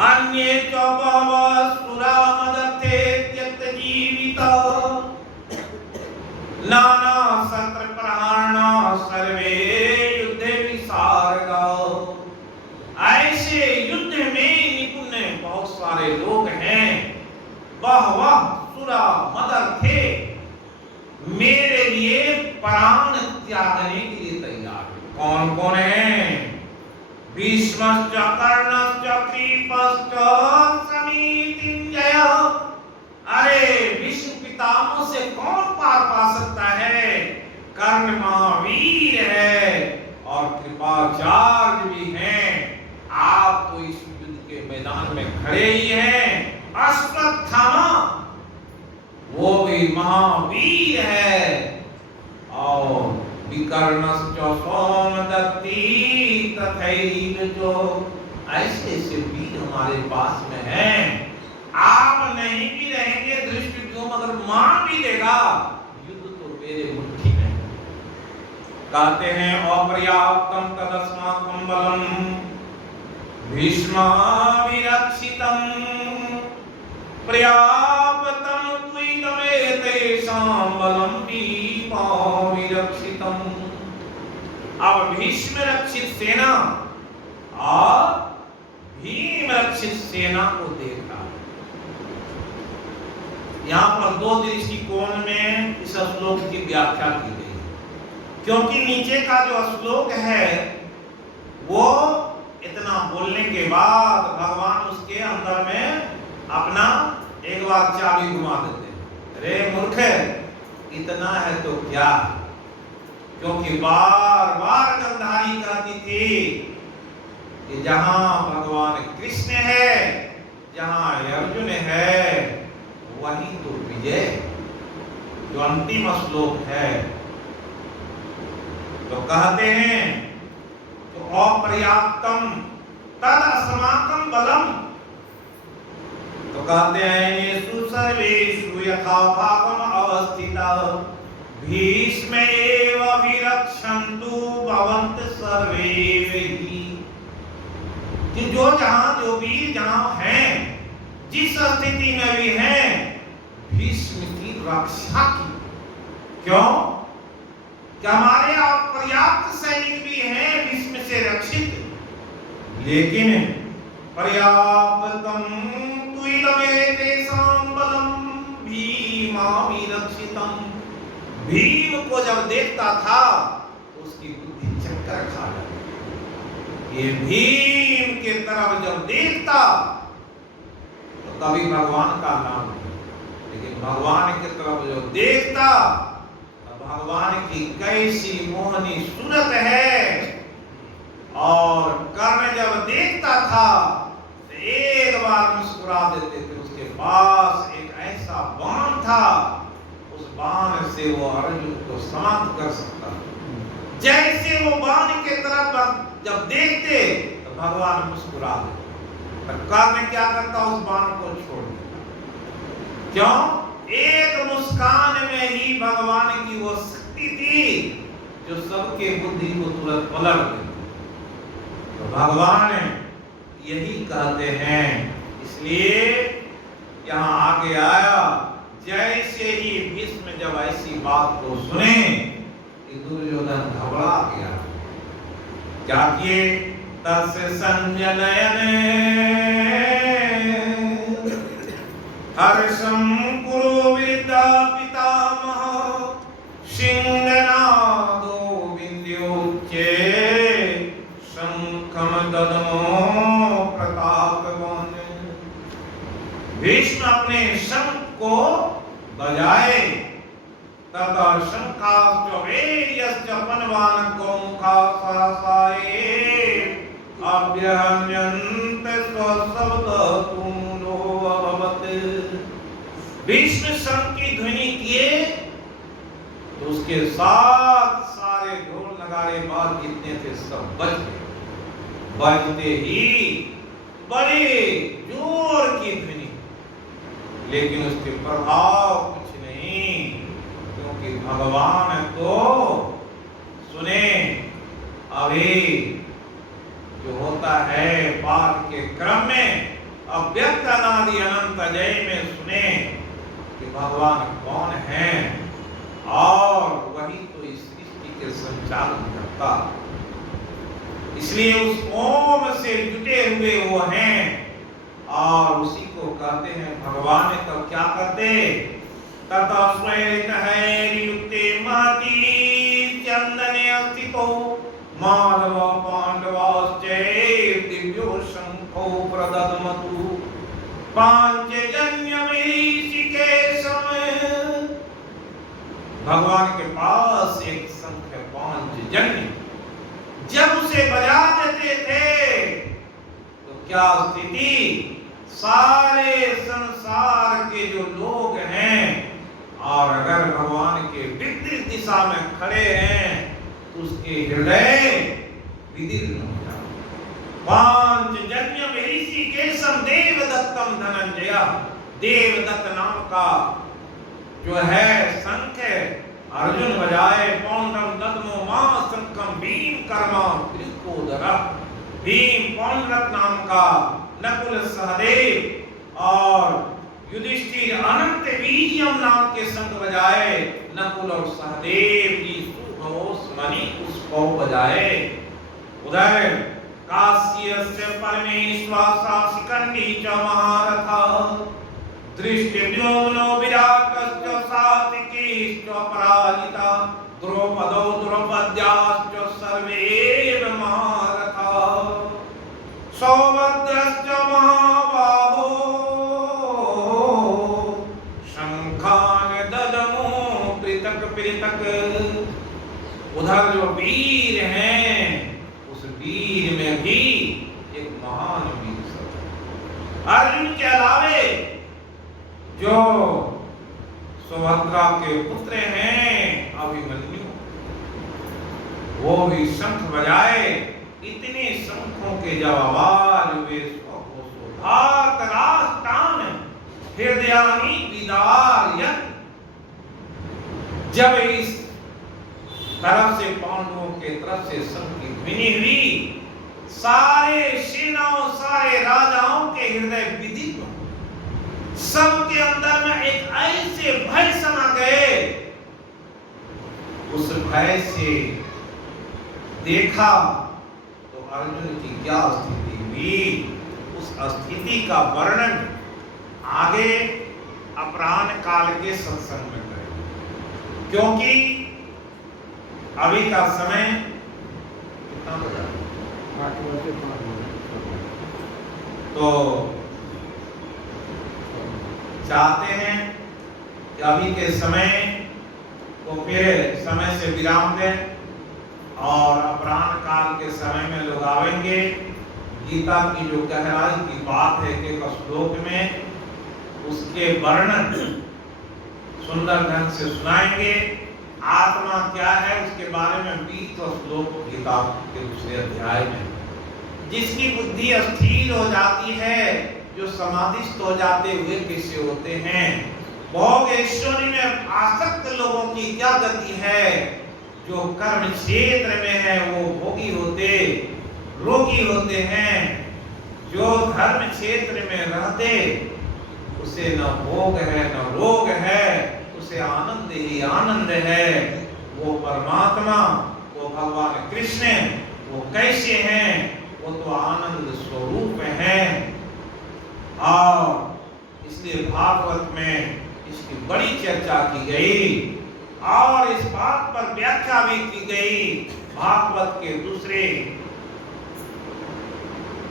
अन्ये च बहवः मदर्थे त्यक्तजीविता नाना शस्त्र प्रहारणा सर्वे युद्धे विशारदा। ऐसे युद्ध में निपुण बहुत सारे लोग हैं, बहवः सुरा मदर्थे, मेरे लिए प्राण त्यागने के लिए तैयार। कौन कौन है? भीष्मश्च कर्णश्च कृपश्च समीतिंजय। अरे भीष्म पितामह से कौन पार पा सकता है? कर्ण महावीर है और कृपाचार्य भी हैं। आप तो इस युद्ध के मैदान में खड़े ही हैं। अश्वत्थामा वो भी महावीर है और विकर्णश्च सोमदत्ति तथैव जो। ऐसे ऐसे वीर हमारे पास में हैं। आप नहीं भी रहेंगे, धृष्टद्युम्न अगर मान भी देगा, युद्ध तो मेरे मुट्ठी में है। कहते हैं अपर्याप्तम तदस्माकं बलम भीष्माभिरक्षितम् पर्याप्तं त्वमेतेषां बलं भीमाभिरक्षितम्। अब भीष्म रक्षित सेना और भीम रक्षित सेना को देखा। यहाँ पर दो दृष्टिकोण में इस श्लोक की व्याख्या की गई, क्योंकि नीचे का जो श्लोक है वो इतना बोलने के बाद भगवान उसके अंदर में अपना एक बार चाबी घुमा देते हैं। अरे मूर्ख, इतना है तो क्या? क्योंकि बार बार गंधारी कहती थी कि जहां भगवान कृष्ण है, जहां अर्जुन है, वही तो विजय। जो अंतिम श्लोक है तो कहते हैं तो अपर्याप्तम तद अस्माकं बलम, तो कहते हैं येषु सर्वेषु यथा भागम अवस्थिता भीष्म एव विरक्षन्तु भवन्त सर्वे ही। कि जो वीर जहां हैं, जिस स्थिति में भी हैं, भीष्म की रक्षा की। क्यों? कि हमारे पर्याप्त सैनिक भी हैं भीष्म से रक्षित, लेकिन पर्याप्तम तुइलमेतेषां बलं भीमाभिरक्षितम्। भीम को जब देखता था उसकी बुद्धि चक्कर खा जाती। ये भीम के तरफ जब देखता तो कभी भगवान का नाम नहीं, लेकिन भगवान की तरफ जो देखता तो भगवान की कैसी मोहनी सूरत है। और कर्ण जब देखता था तो एक बार मुस्कुरा देते थे। उसके पास एक ऐसा बाण था, उस बाण से वो अर्जुन को समाप्त कर सकता। जैसे वो बाण के तरफ जब देखते तो भगवान मुस्कुरा देते। कर्ण क्या करता? उस बाण को छोड़ देता। क्यों? एक मुस्कान में ही भगवान की वो शक्ति थी जो सबके बुद्धि को तुरंत पलट देती। तो भगवान यही कहते हैं, इसलिए यहाँ आगे आया जैसे ही भीष्म जब ऐसी बात को सुने कि दुर्योधन घबरा गया, क्या किए? तस्य संजय नयन हर्षं कुरु विद्या पितामह सिंहनादो विद्योच्चे शंखम ददमो प्रतापवान। भीष्म अपने शंख को बजाए, तथा शंखाश्च वेयश्च पनवान गौमुखा सहसाये अभ्यहन्यन्त स्वशब्दतुलो अभवत्। भीष्म शंख की ध्वनि किए तो उसके साथ सारे ढोल नगाड़े बाज जितने थे सब बज गए। बजते ही बड़े जोर की ध्वनि, लेकिन उसके प्रभाव कुछ नहीं, क्योंकि भगवान तो सुने। अभी जो होता है पाठ के क्रम में अव्यक्त अनादि अनंत अजय में सुने कि भगवान कौन है, और वही तो इस सृष्टि के संचालन करता। इसलिए उस ओम से जुटे हुए वो हैं, और उसी को कहते हैं भगवान। तो क्या करते? तथा श्वेत है युक्ते माती चंदने अस्तितो माधव पांडवाश्चे दिव्यो शंखो प्रददमतु पांचजन्य ऋषिकेशम। भगवान के पास एक शंख है पांचजन्य, जब उसे बजा देते थे तो क्या स्थिति? सारे संसार के जो लोग हैं, और अगर भगवान के विपरीत दिशा में खड़े हैं तो उसके हृदय विदीर्ण हो जाते। पांचजन्य ऋषिकेशम देवदत्तम धनंजय। देवदत्त नाम का जो है शंख अर्जुन बजाए। पौंड्रम दद्मो मां शंखम भीम कर्मा त्रिकोदरा। भीम पौंड्रक नाम का नकुल सहदेव और युधिष्ठिर अनंत वीर्यम नाम के शंख बजाए। नकुल और सहदेव जी सुघोषमणि पुष्पौ बजाए। उधर काश्यस्य परमेश्वासा शिखंडी च महारथ दृष्टिद्युम्नो विराटश्च सात्विकीश्च पराजिता द्रौपदो द्रौपद्याश्च सर्वे महारथा सौभद्रश्च महाबाहो शंखान ददमो पृथक पृथक। उधर जो वीर हैं, उस वीर में भी एक महान वीर सब। अर्जुन के अलावे जो सुभद्रा के पुत्र हैं अभिमन्यु, वो भी शंख बजाए। इतने शंखों के जब आवाज हुए हृदयानि विदारयन्। जब इस तरफ से पांडवों के तरफ से शंख की ध्वनि हुई, सारे सेनाओं सारे राजाओं के हृदय विदित, सबके अंदर में एक ऐसे भय समा गए। उस भय से देखा तो अर्जुन की क्या स्थिति हुई, उस स्थिति का वर्णन आगे अपराह्न काल के सत्संग में करें, क्योंकि अभी का समय कितना बजा, 8 बजे 5 तो चाहते हैं कि अभी के समय को फिर समय से विराम दें और अपराह्न काल के समय में लोग आवेंगे। गीता की जो गहराई की बात है एक श्लोक में, उसके वर्णन सुंदर ढंग से सुनाएंगे। आत्मा क्या है उसके बारे में 20 श्लोक गीता के दूसरे अध्याय में। जिसकी बुद्धि अस्थिर हो जाती है, जो समाधिस्थ हो जाते हुए कैसे होते हैं, भोग ऐश्वर्य में आसक्त लोगों की क्या गति है। जो कर्म क्षेत्र में है वो भोगी होते, रोगी होते हैं। जो धर्म क्षेत्र में रहते उसे न भोग है न रोग है, उसे आनंद ही आनंद है। वो परमात्मा, वो भगवान कृष्ण, वो कैसे हैं? वो तो आनंद स्वरूप हैं। और इसलिए भागवत में इसकी बड़ी चर्चा की गई और इस बात पर व्याख्या भी की गई। भागवत के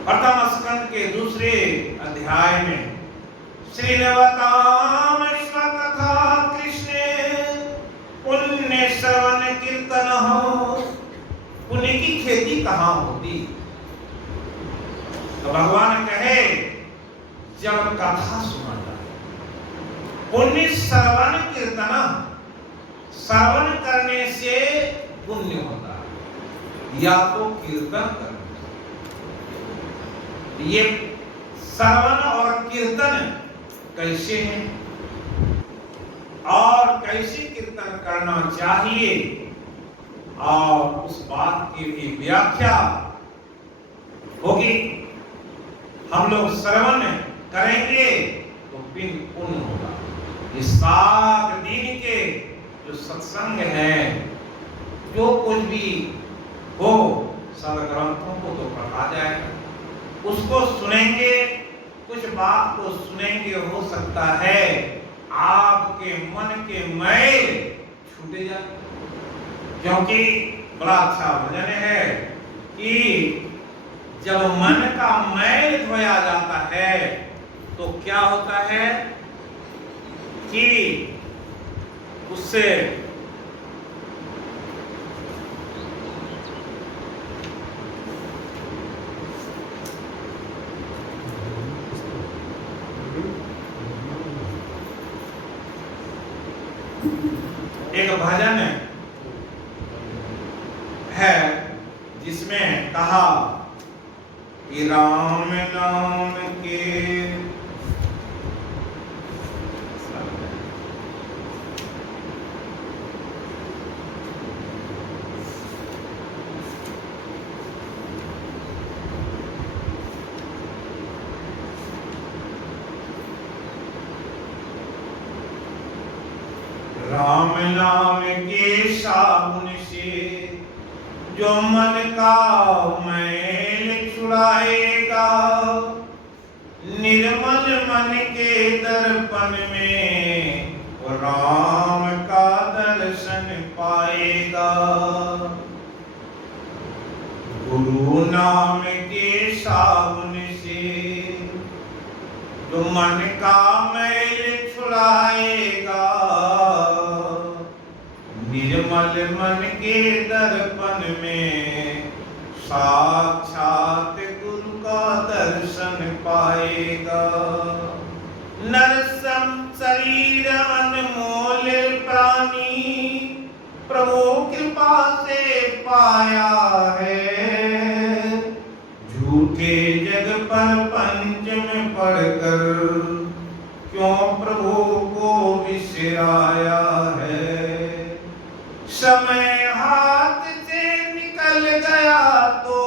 प्रथम स्कंद के दूसरे अध्याय में श्रीनवताम कथा कृष्ण पुण्य श्रवण कीर्तन हो। पुण्य की खेती कहाँ होती? तो भगवान कहे जब कथा सुना जाए। पुण्य श्रवण कीर्तन, श्रवण करने से पुण्य होता है या तो कीर्तन करने। ये श्रवण और कीर्तन कैसे हैं और कैसे कीर्तन करना चाहिए और उस बात की भी व्याख्या होगी। हम लोग श्रवण करेंगे तो पुण्य होगा। इस 7 दिन के जो सत्संग है, जो कुछ भी हो, सब ग्रंथों को तो पढ़ा जाएगा, उसको सुनेंगे, कुछ बात को सुनेंगे, हो सकता है आपके मन के मैल छूटे जाए। क्योंकि बड़ा अच्छा भजन है कि जब मन का मैल धोया जाता है तो क्या होता है कि उससे एक भजन है जिसमें कहा कि राम नाम के राम नाम के साबुन से जो मन का मैल छुड़ाएगा, निर्मल मन के दर्पण में वो राम का दर्शन पाएगा। गुरु नाम के साबुन से जो मन का मैल छुड़ाएगा, निर्मल मन के दर्पण में साक्षात गुरु का दर्शन पाएगा। नरसम शरीर अनमोल प्राणी प्रभु कृपा से पाया है। झूठे जग पर पंच में पढ़कर क्यों प्रभु को विसराया है। समय हाथ से निकल गया तो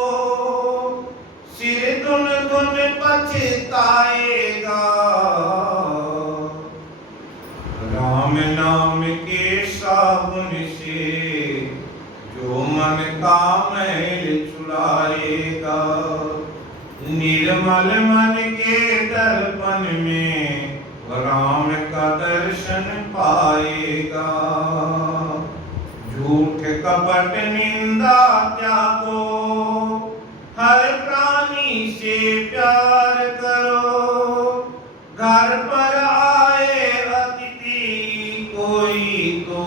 सिर धुन धुन पछताएगा। राम नाम के साबुन से जो मन का मैल छुड़ाएगा, निर्मल मन के दर्पण में राम का दर्शन पाएगा। झूठ कपट निंदा त्यागो, हर प्राणी से प्यार करो। घर पर आए अतिथि कोई तो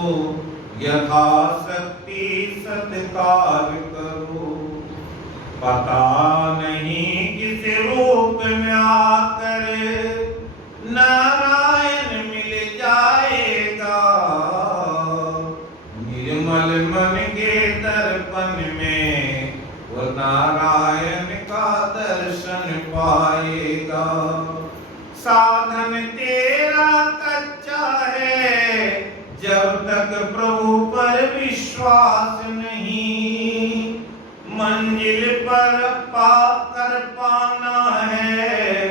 यथाशक्ति सत्कार करो। पता नहीं किस रूप में आकर नारायण मिल जाएगा। निर्मल मन के दर्पण में वो नारायण का दर्शन पाएगा। साधन तेरा कच्चा है जब तक प्रभु पर विश्वास नहीं। मंजिल पर पाकर पाना है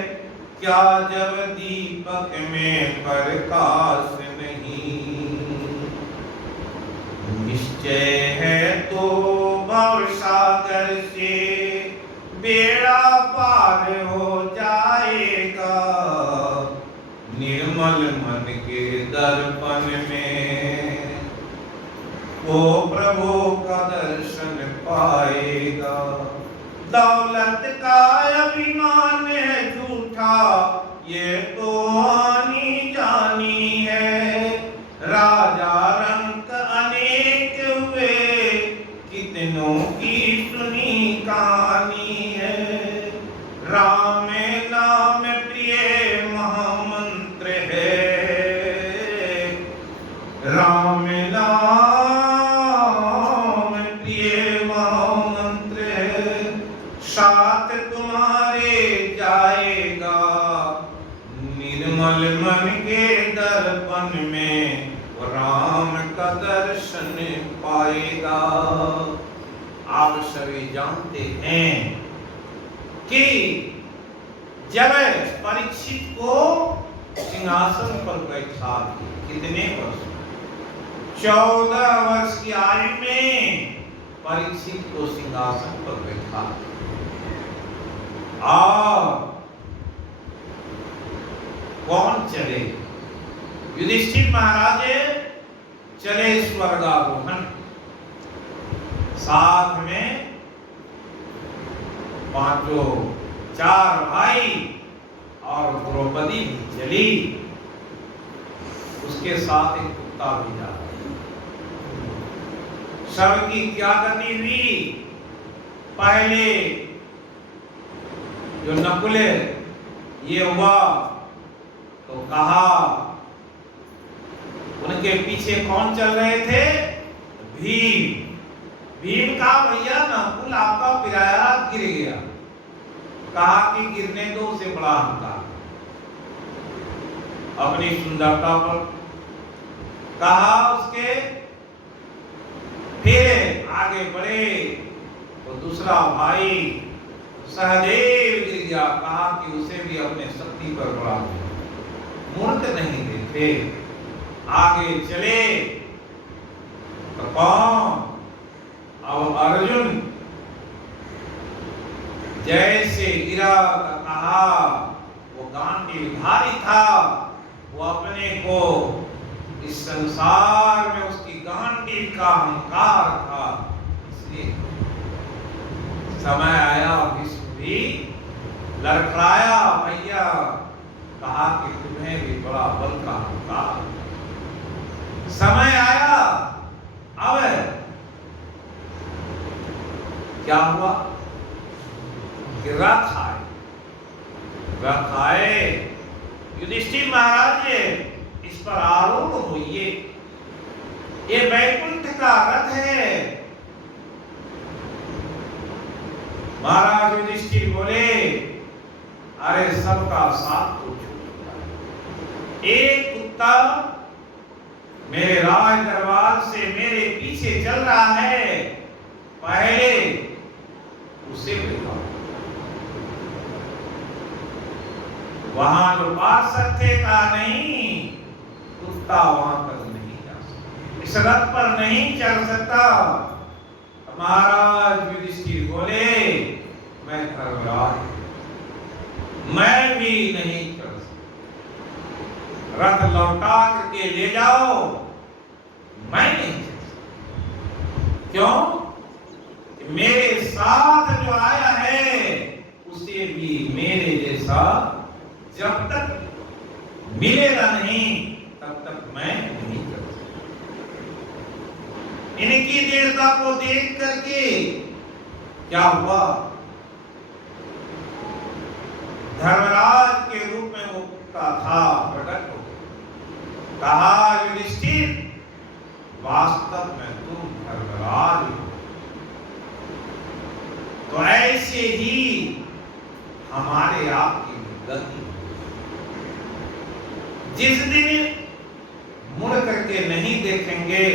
क्या जब दीपक में प्रकाश नहीं। निश्चय है तो भव सागर से बेड़ा पार हो जाएगा। निर्मल मन के दर्पण में वो प्रभु का दर्शन पाएगा। दौलत का अभिमान है झूठा, ये तो आनी जानी है। राजा रंक अनेक हुए, कितनों की सुनी कहानी है। राम नाम प्रिय महामंत्र है। राम नाम प्रिय महामंत्र है। साथ तुम्हारे जाएगा, निर्मल मन के दर्पण में राम का दर्शन पाएगा। आप सभी जानते हैं कि जब परीक्षित को सिंहासन पर बैठा, कितने वर्ष, 14 वर्ष की आयु में परीक्षित को सिंहासन पर बैठा। और कौन चले? युधिष्ठिर महाराज चले स्वर्गारोहण। साथ में पांचों, 4 भाई और द्रौपदी भी चली। उसके साथ एक कुत्ता भी जा रहा। सबकी क्या गति हुई? पहले जो नकुल ये हुआ तो कहा, उनके पीछे कौन चल रहे थे? भीम। भीम का भैया नकुल आपका पिराया गिर गया। कहा कि गिरने दो, उसे बड़ा अहंकार, अपनी सुंदरता पर कहा उसके। फिर आगे बढ़े तो दूसरा भाई सहदेव गिर गया। कहा कि उसे भी अपने शक्ति पर बड़ा मूर्त नहीं देते। आगे चले तो कौन? अब अर्जुन जैसे गिरा तो कहा, वो गांडीवधारी था, वो अपने को इस संसार में उसकी गांडीव का अहंकार था। इसलिए समय आया, विश्व भी लड़खड़ाया भैया। कहा कि तुम्हें भी बड़ा बल का अहंकार। समय आया, अब क्या हुआ कि रथ आए। रथ आए, युधिष्ठिर महाराज इस पर आरूढ़ होइए। ये वैकुंठ का रथ है। महाराज युधिष्ठिर बोले, अरे सबका साथ तो छूट। एक कुत्ता मेरे राज दरबार से मेरे पीछे चल रहा है, पहले उसे बिठाओ। वहां जो पार्षद थे का नहीं, कुत्ता वहां तक नहीं जा सकता, इस रथ पर नहीं चल सकता। महाराज युधिष्ठिर बोले, मैं धर्मराज, मैं भी नहीं चल सकता। रथ लौटा करके ले जाओ, मैं नहीं चल सकता। क्यों? मेरे साथ जो आया है उसे भी मेरे जैसा जब तक मिलेगा नहीं तब तक मैं नहीं कर सकता। इनकी देवता को देख करके क्या हुआ? धर्मराज के रूप में वो कुत्ता था, प्रकट हो गया। कहा, युधिष्ठिर वास्तव में तुम धर्मराज हो। तो ऐसे ही हमारे आपकी गति, जिस दिन मुड़ करके नहीं देखेंगे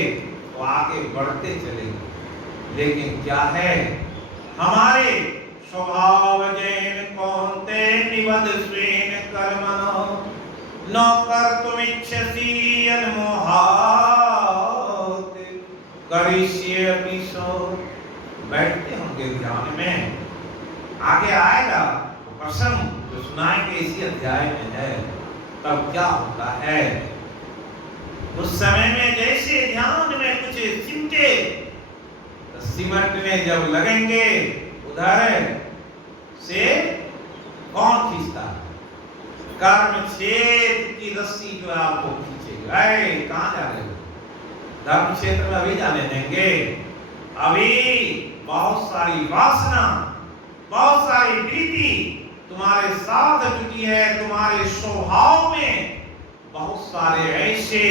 तो आगे बढ़ते चलेंगे। लेकिन क्या है, हमारे स्वभाव जैन कौन्ते निवद स्वेन कर्मणो न कर्तुमिच्छसि यन्मोहात् करिष्येऽपि सो। बैठते होंगे ध्यान में, आगे आएगा वो प्रसंग जो सुनाएंगे इसी अध्याय में है। तब क्या होता है, उस समय में जैसे ध्यान में कुछ चिमटे सिमटने जब लगेंगे, उधर से कौन खींचता है? कर्म क्षेत्र की रस्सी जो आपको खींचेगी। कहाँ जा रहे हो? धर्म क्षेत्र में अभी जाने देंगे? अभी बहुत सारी वासना, बहुत सारी प्रीति तुम्हारे साथ जुटी है। तुम्हारे स्वभाव में बहुत सारे ऐसे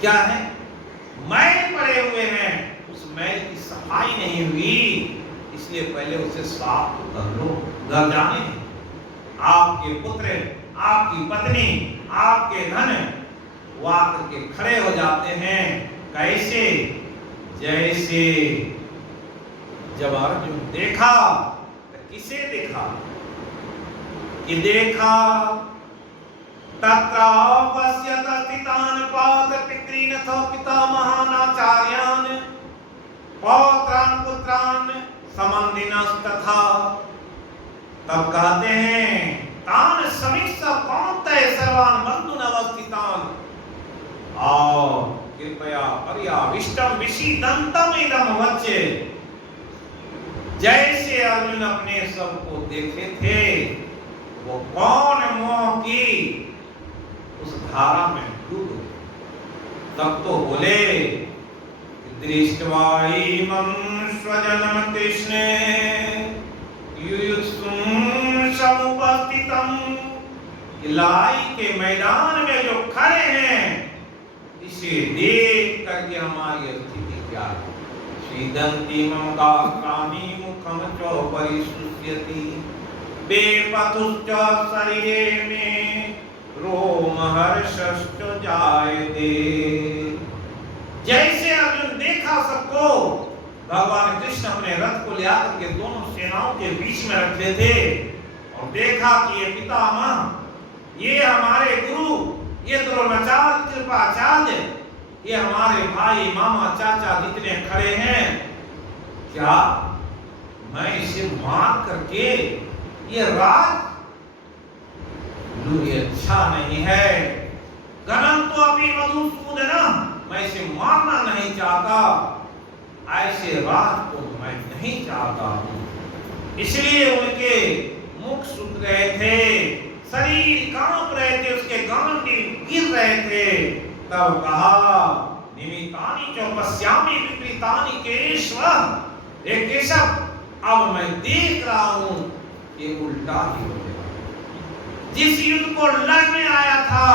क्या है, मैल पड़े हुए हैं। उस मैल की सफाई नहीं हुई, इसलिए पहले उसे साफ कर लो। घर जाने आपके पुत्र, आपकी पत्नी, आपके धन वो आकर के खड़े हो जाते हैं। कैसे? जैसे जब अर्जुन देखा, तो किसे देखा? कि देखा तत्र पश्यत स्थितान् पादपितॄन् पितामहानाचार्यान् पौत्रान् पुत्रान् समन्दिनस्तथा। तब कहते हैं तान् समीक्ष्य कौन्तेय सर्वान् बन्धून् अवस्थितान् और कृपया पर्याविष्टं विषीदन्तं इदं वच्चे। जैसे अर्जुन अपने सबको देखे थे, वो कौन मोह की उस धारा में डूब गए। तब तो बोले दृष्ट्वा इमं स्वजनं कृष्णे युयुत्सुं समुपस्थितं। लड़ाई के मैदान में जो खड़े हैं, इसे देख करके हमारी स्थिति क्या है? स्वीदन्ति मम काकानि मुखं च परिशुष्यति बेपथुश्च शरीरे मे रोमहर्षश्च जायते। जैसे अर्जुन देखा सबको, भगवान कृष्ण अपने रथ को ले आकर के दोनों सेनाओं के बीच में रखे थे और देखा कि ये पितामह, ये हमारे गुरु, ये द्रोणाचार्य कृपाचार्य, ये हमारे भाई मामा चाचा जितने खड़े हैं, क्या मैं इसे मार करके ये राज लूं? ये अच्छा नहीं है। गणम तो अभी मधुसूदन, मैं इसे मारना नहीं चाहता, ऐसे राज को मैं नहीं चाहता हूं। इसलिए उनके मुख सूख रहे थे, शरीर कांप रहे थे, उसके गांडी गिर रहे थे। तब कहा निमितानि च पश्यामि विपरीतानि केशव। हे केशव, अब मैं देख रहा हूं कि उल्टा ही हो गया। जिस युद्ध को लड़ने आया था,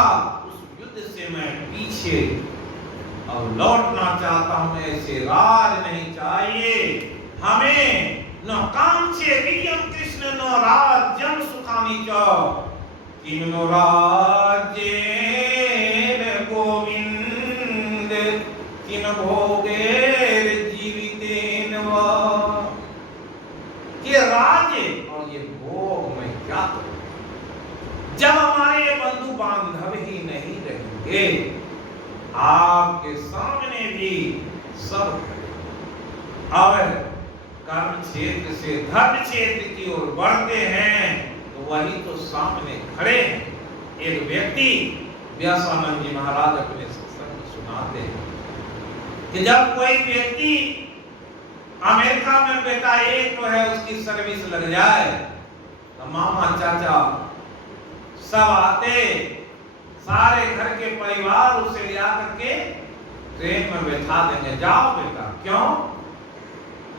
उस युद्ध से मैं पीछे अब लौटना चाहता हूं। ऐसे राज नहीं चाहिए हमें। न कांक्षे विजयं कृष्ण न राज्यं सुखानि च किम नो राज्येन गोविंद किम भोगेर जीवितेन वा। ये राज्य और ये भोग मैं क्या करूं जब हमारे बंधु बांधव ही नहीं रहेंगे। आपके सामने भी सब अब कर्म क्षेत्र से धर्म क्षेत्र की ओर बढ़ते हैं, तो वही तो सामने खड़े हैं। एक व्यक्ति, व्यासानंद जी महाराज अपने सत्संग में सुनाते हैं कि जब कोई व्यक्ति अमेरिका में बेटा एक तो है, उसकी सर्विस लग जाए, तो मामा चाचा सब आते, सारे घर के परिवार उसे ले आकर के ट्रेन में बैठा देंगे, जाओ बेटा। क्यों?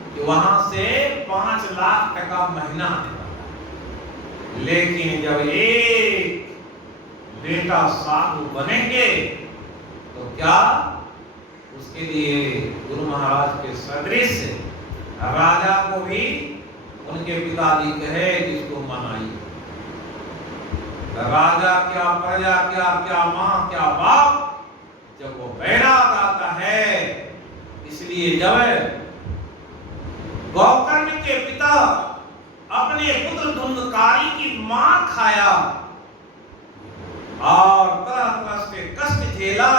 कि वहां से 5 लाख टका महीना देता है। लेकिन जब एक बेटा साधु बनेंगे तो क्या उसके लिए गुरु महाराज के सदृश राजा को भी उनके पिताजी कहे जिसको मनाइए। राजा क्या, प्रजा क्या, क्या मां क्या बाप, जब वो बैराग आता है। इसलिए जब गोकर्ण के पिता अपने पुत्र धुंधकारी की मां खाया, और तरह तरह से कष्ट झेला,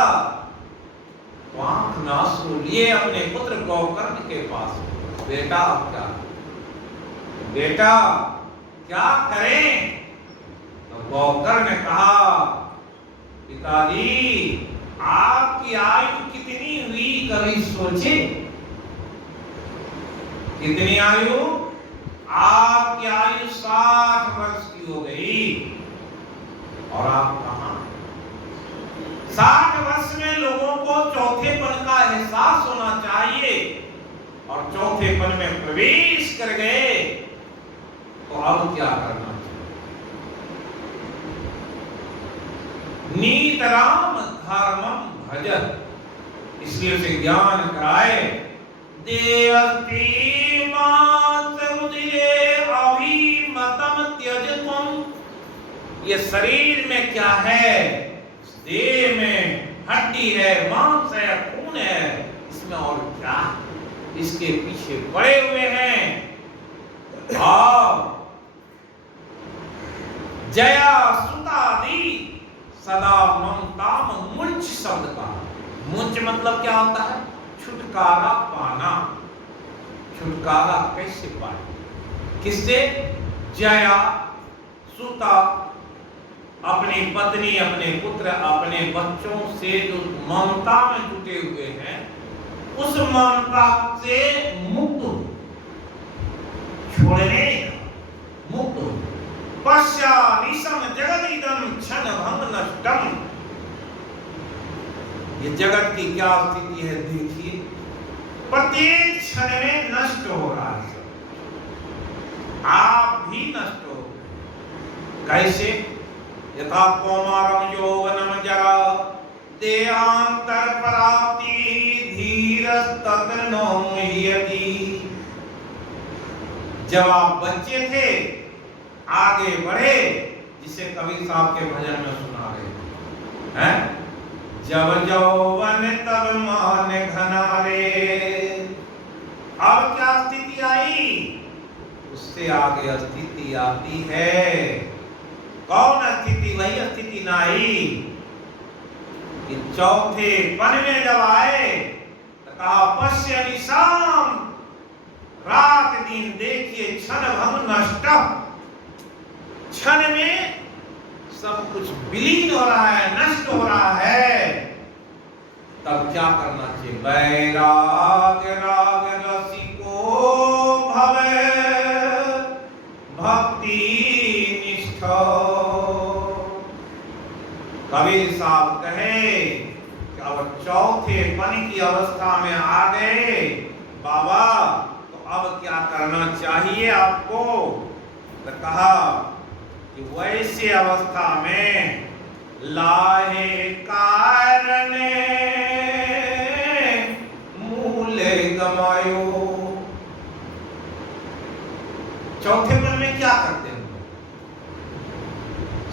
तो आंख में आंसू लिए अपने पुत्र गोकर्ण के पास, बेटा अब क्या, बेटा क्या करें? तो गोकर्ण ने कहा, पिताजी आपकी आयु कितनी हुई कभी सोचे? कितनी आयु? आपकी आयु 60 वर्ष की हो गई और आप कहां? 60 वर्ष में लोगों को चौथेपन का एहसास होना चाहिए और चौथेपन में प्रवेश कर गए, तो अब क्या करना चाहिए? नीतराम धर्मम भजत, इसलिए उसे ज्ञान कराए। देवती अभिमतम त्यजतम, ये शरीर में क्या है? देह में हड्डी है, मांस है, खून है, इसमें और क्या? इसके पीछे पड़े हुए हैं। और जया सुतादि सदा ममताम मुंच शब्द का, मुंच मतलब क्या होता है? छुटकारा पाना। छुटकारा कैसे पाए? किससे? जया सुता, अपनी पत्नी, अपने पुत्र, अपने बच्चों से जो ममता में जुटे हुए हैं, उस ममता से मुक्त हो, छोड़ने मुक्त हो। पश्यानिशम जगदिदम क्षण भंग नष्टम, ये जगत की क्या स्थिति है देखिए, प्रत्येक क्षण में नष्ट हो रहा है। आप भी नष्ट हो। कैसे? यथा कौमारम यौवनम जरा देहांतर प्राप्ति धीरस तत्र नो मुह्यति। जब आप बच्चे थे, आगे बढ़े, जिसे कबीर साहब के भजन में सुना रहे हैं, जब यौवन तब मान घनारे। अब क्या स्थिति आई? उससे आगे स्थिति आती है। कौन स्थिति? वही स्थिति ना आई कि चौथे पन में जब आए तो कहा पश्य निशाम, रात दिन देखिए, क्षण भंग नष्ट, क्षण में सब कुछ विलीन हो रहा है, नष्ट हो रहा है। तब क्या करना चाहिए? वैराग राग रसिको भवे भक्ति निष्ठ। कबीर साहब कहे कि अब चौथे पन की अवस्था में आ गए बाबा, तो अब क्या करना चाहिए आपको? तो कहा कि वैसे अवस्था में लाहे कारण मूले गमायो। चौथे पन में क्या करते हैं?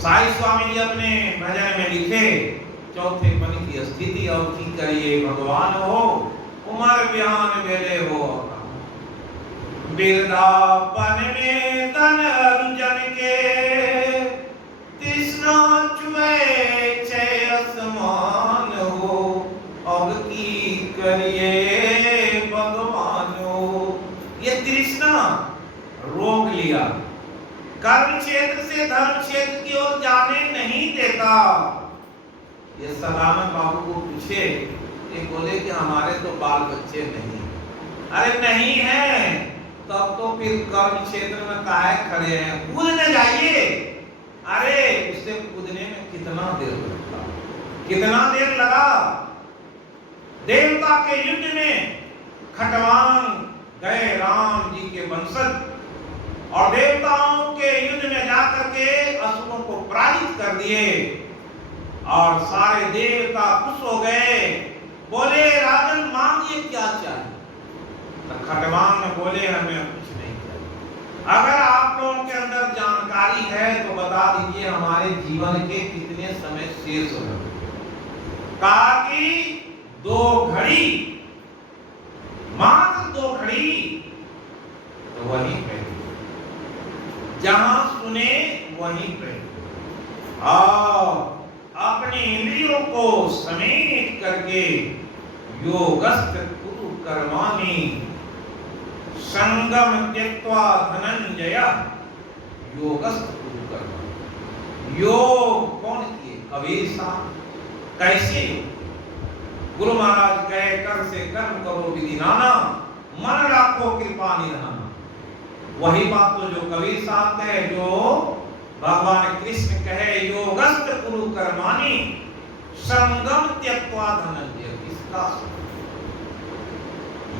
साईं स्वामी जी अपने भजन में लिखे, चौथे पन की स्थिति और की करिए भगवान हो, उमर ब्यान वेले हो, बिरदापन में तन अर्जन के तृष्णा चुए छे असमान हो, अब की करिए भगवान हो। ये तृष्णा रोक लिया, कर्म क्षेत्र से धर्म क्षेत्र की ओर जाने नहीं देता। ये सदानंद बाबू को पूछे, ये बोले कि हमारे तो बाल बच्चे नहीं। अरे नहीं है, तब तो फिर कर्म क्षेत्र में काहे खड़े हैं? कूदने जाइए। अरे उससे कूदने में कितना देर लगता, कितना देर लगा। देवता के युद्ध में खटवांग गए राम जी के वंशज, और देवताओं के युद्ध में जाकर के असुरों को पराजित कर दिए, और सारे देवता खुश हो गए। बोले राजन मांगिए क्या चाहिए? तो खटवांग ने बोले हमें कुछ नहीं चाहिए। अगर आप लोगों के अंदर जानकारी है तो बता दीजिए हमारे जीवन के कितने समय शेष हो गए। कहा कि 2 घड़ी, मात्र 2 घड़ी। तो वहीं पे जहां सुने वहीं पे। योगस्थ कुरु कर्माणि संगम त्यक्त्वा धनंजय योगस्थ कुरु कर्माणि। योग कौन किए? कबीर साहब। कैसे? गुरु महाराज कहे कर से कर्म करो विधि नाना, मन राखो कृपा निधाना। वही बात तो जो कबीर साहब कहे, जो भगवान कृष्ण कहे, योगस्थ कुरु कर्माणि संगम त्यक्त्वा धनंजय। किसका?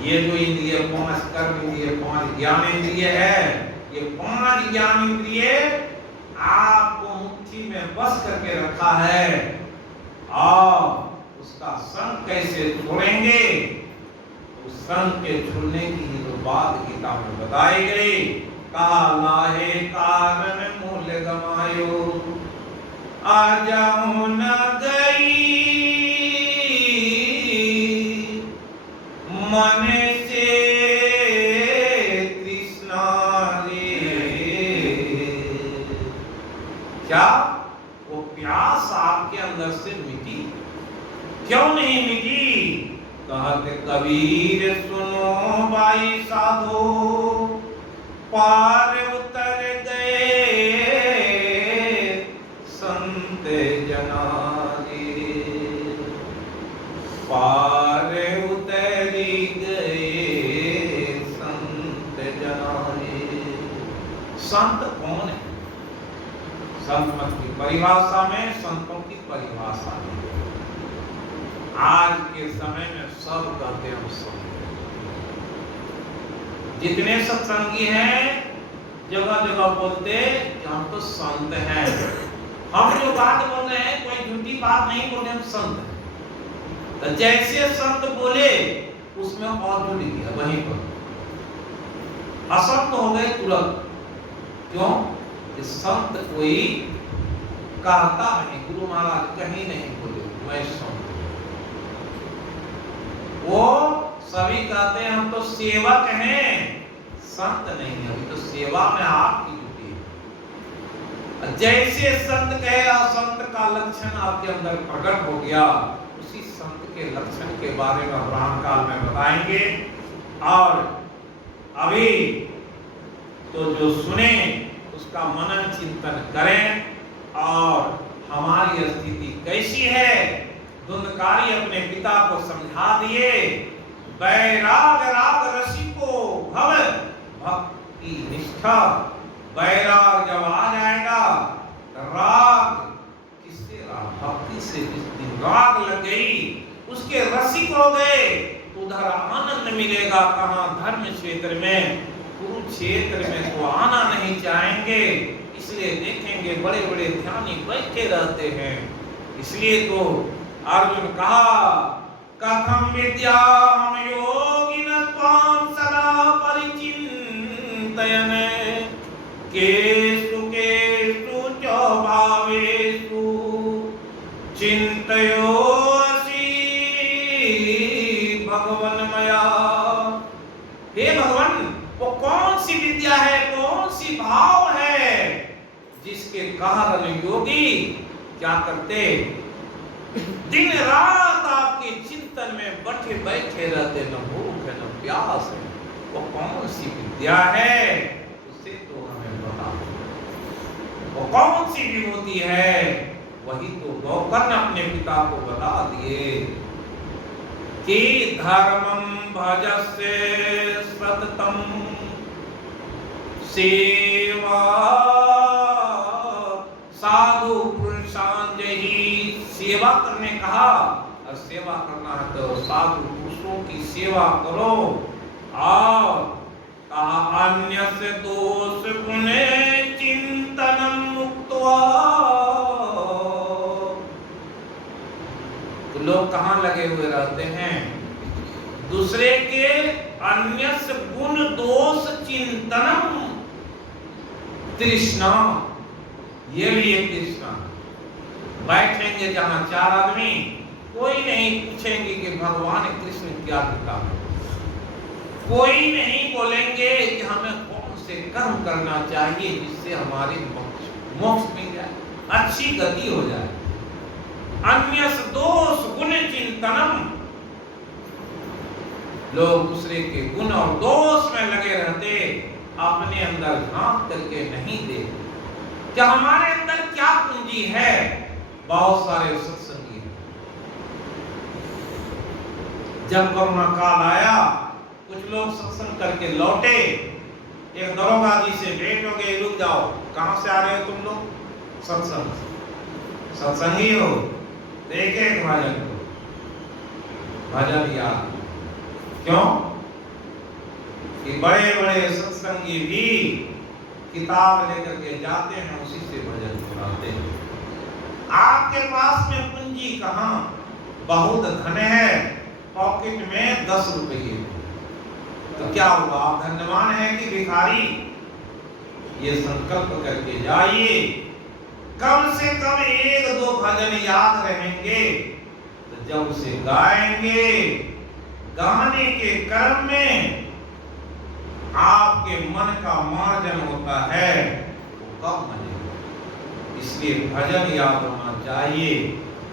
ये जो इंद्रिय 5 कर्म इंद्रिय 5 ज्ञान इंद्रिय है, ये 5 ज्ञान इंद्रिय आपको मुट्ठी में बस करके रखा है, और उसका संग कैसे छोड़ेंगे? उस संग के छोड़ने की ही तो बात गीता में बताई गई। कहा लाहे कारण मूल गमायो आजाओ न गई मन से तृष्णा रे। क्या वो प्यास आपके अंदर से मिटी? क्यों नहीं मिटी? कहते कबीर सुनो भाई साधो पार उतर गए संत जनाने, पार उतरी गए संत जनाने। संत कौन है? संत मत की परिभाषा में, संतों की परिभाषा में आज के समय में सब कहते हैं संत। जितने सत्संगी हैं जगह जगह बोलते कि हम तो संत हैं। हम जो बात बोल रहे हैं कोई झूठी बात नहीं बोल रहे, हम संत हैं। तो जैसे संत बोले उसमें और जुड़ गया वहीं पर, असंत हो गए तुरंत। क्यों? कि संत कोई कहता नहीं, गुरु महाराज कहीं नहीं बोले मैं संत। वो सभी कहते हैं हम तो सेवक हैं, संत नहीं है। अभी तो सेवा में आपकी ड्यूटी है। जैसे संत कहेगा संत का लक्षण आपके अंदर प्रकट हो गया, उसी संत के लक्षण के बारे में ब्रह्म काल में बताएंगे। और अभी तो जो सुने उसका मनन चिंतन करें, और हमारी स्थिति कैसी है। धुंधकारी अपने पिता को समझा दिए, बैराग राग रसिको भव भक्ति निष्ठा। बैराग जब आ जाएगा, राग किससे? राग भक्ति से। जिस दिन राग लग गई, उसके रसिक हो गए, उधर आनंद मिलेगा। कहाँ? धर्म क्षेत्र में, कुरुक्षेत्र में तो आना नहीं चाहेंगे। इसलिए देखेंगे बड़े बड़े ध्यानी बैठे रहते हैं। इसलिए तो अर्जुन कहा कथम विद्याम योगिन त्वां सदा परिचिन्तयन् केषु केषु च भावेषु चिन्तयोऽसि भगवन् मया। हे भगवान, वो कौन सी विद्या है, कौन सी भाव है जिसके कारण योगी क्या करते? दिन रात आपके चिंतन में बैठे बैठे रहते, न भूख है न प्यास है। वो कौन सी विद्या है उसे तो हमें बता। वो कौन सी विभूति है? वही तो गौकर्ण अपने पिता को बता दिए कि धर्मं भजस्य सततम सेवा साधु पुरुषांजहि। सेवा करने कहा, और सेवा करना है तो साधु पुरुषों की सेवा करो। और कहा अन्यस्य दोष गुण चिंतनं मुक्त्वा। तो लोग कहाँ लगे हुए रहते हैं? दूसरे के अन्यस्य गुण दोष चिंतनम, तृष्णा। ये भी एक तृष्णा। बैठेंगे जहां 4 आदमी, कोई नहीं पूछेंगे कि भगवान कृष्ण क्या कहता है। कोई नहीं बोलेंगे कि हमें कौन से कर्म करना चाहिए जिससे हमारी मोक्ष मिल जाए, अच्छी गति हो जाए। अन्यस दोष गुण चिंतनम, लोग दूसरे के गुण और दोष में लगे रहते, अपने अंदर झांक करके नहीं देखते क्या हमारे अंदर क्या पूंजी है। बहुत सारे सत्संगी जब कोरोना काल आया, कुछ लोग सत्संग करके लौटे, एक दरोगा जी से भेंट हो गई, रुक जाओ, कहां से आ रहे हो तुम लोग? सत्संग। सत्संगी हो? देखे एक भजन को, भजन याद। क्यों कि बड़े बड़े सत्संगी भी किताब लेकर के जाते हैं, उसी से भजन सुनाते हैं। आपके पास में पूंजी कहां? बहुत धन है, पॉकेट में 10 रुपये, तो क्या हुआ? आप धनवान है कि भिखारी? ये संकल्प करके जाइए, कम से कम 1-2 भजन याद रहेंगे, तो जब उसे गाएंगे, गाने के क्रम में आपके मन का मार्जन होता है, वो कब बनेगा। इसलिए भजन याद होना चाहिए।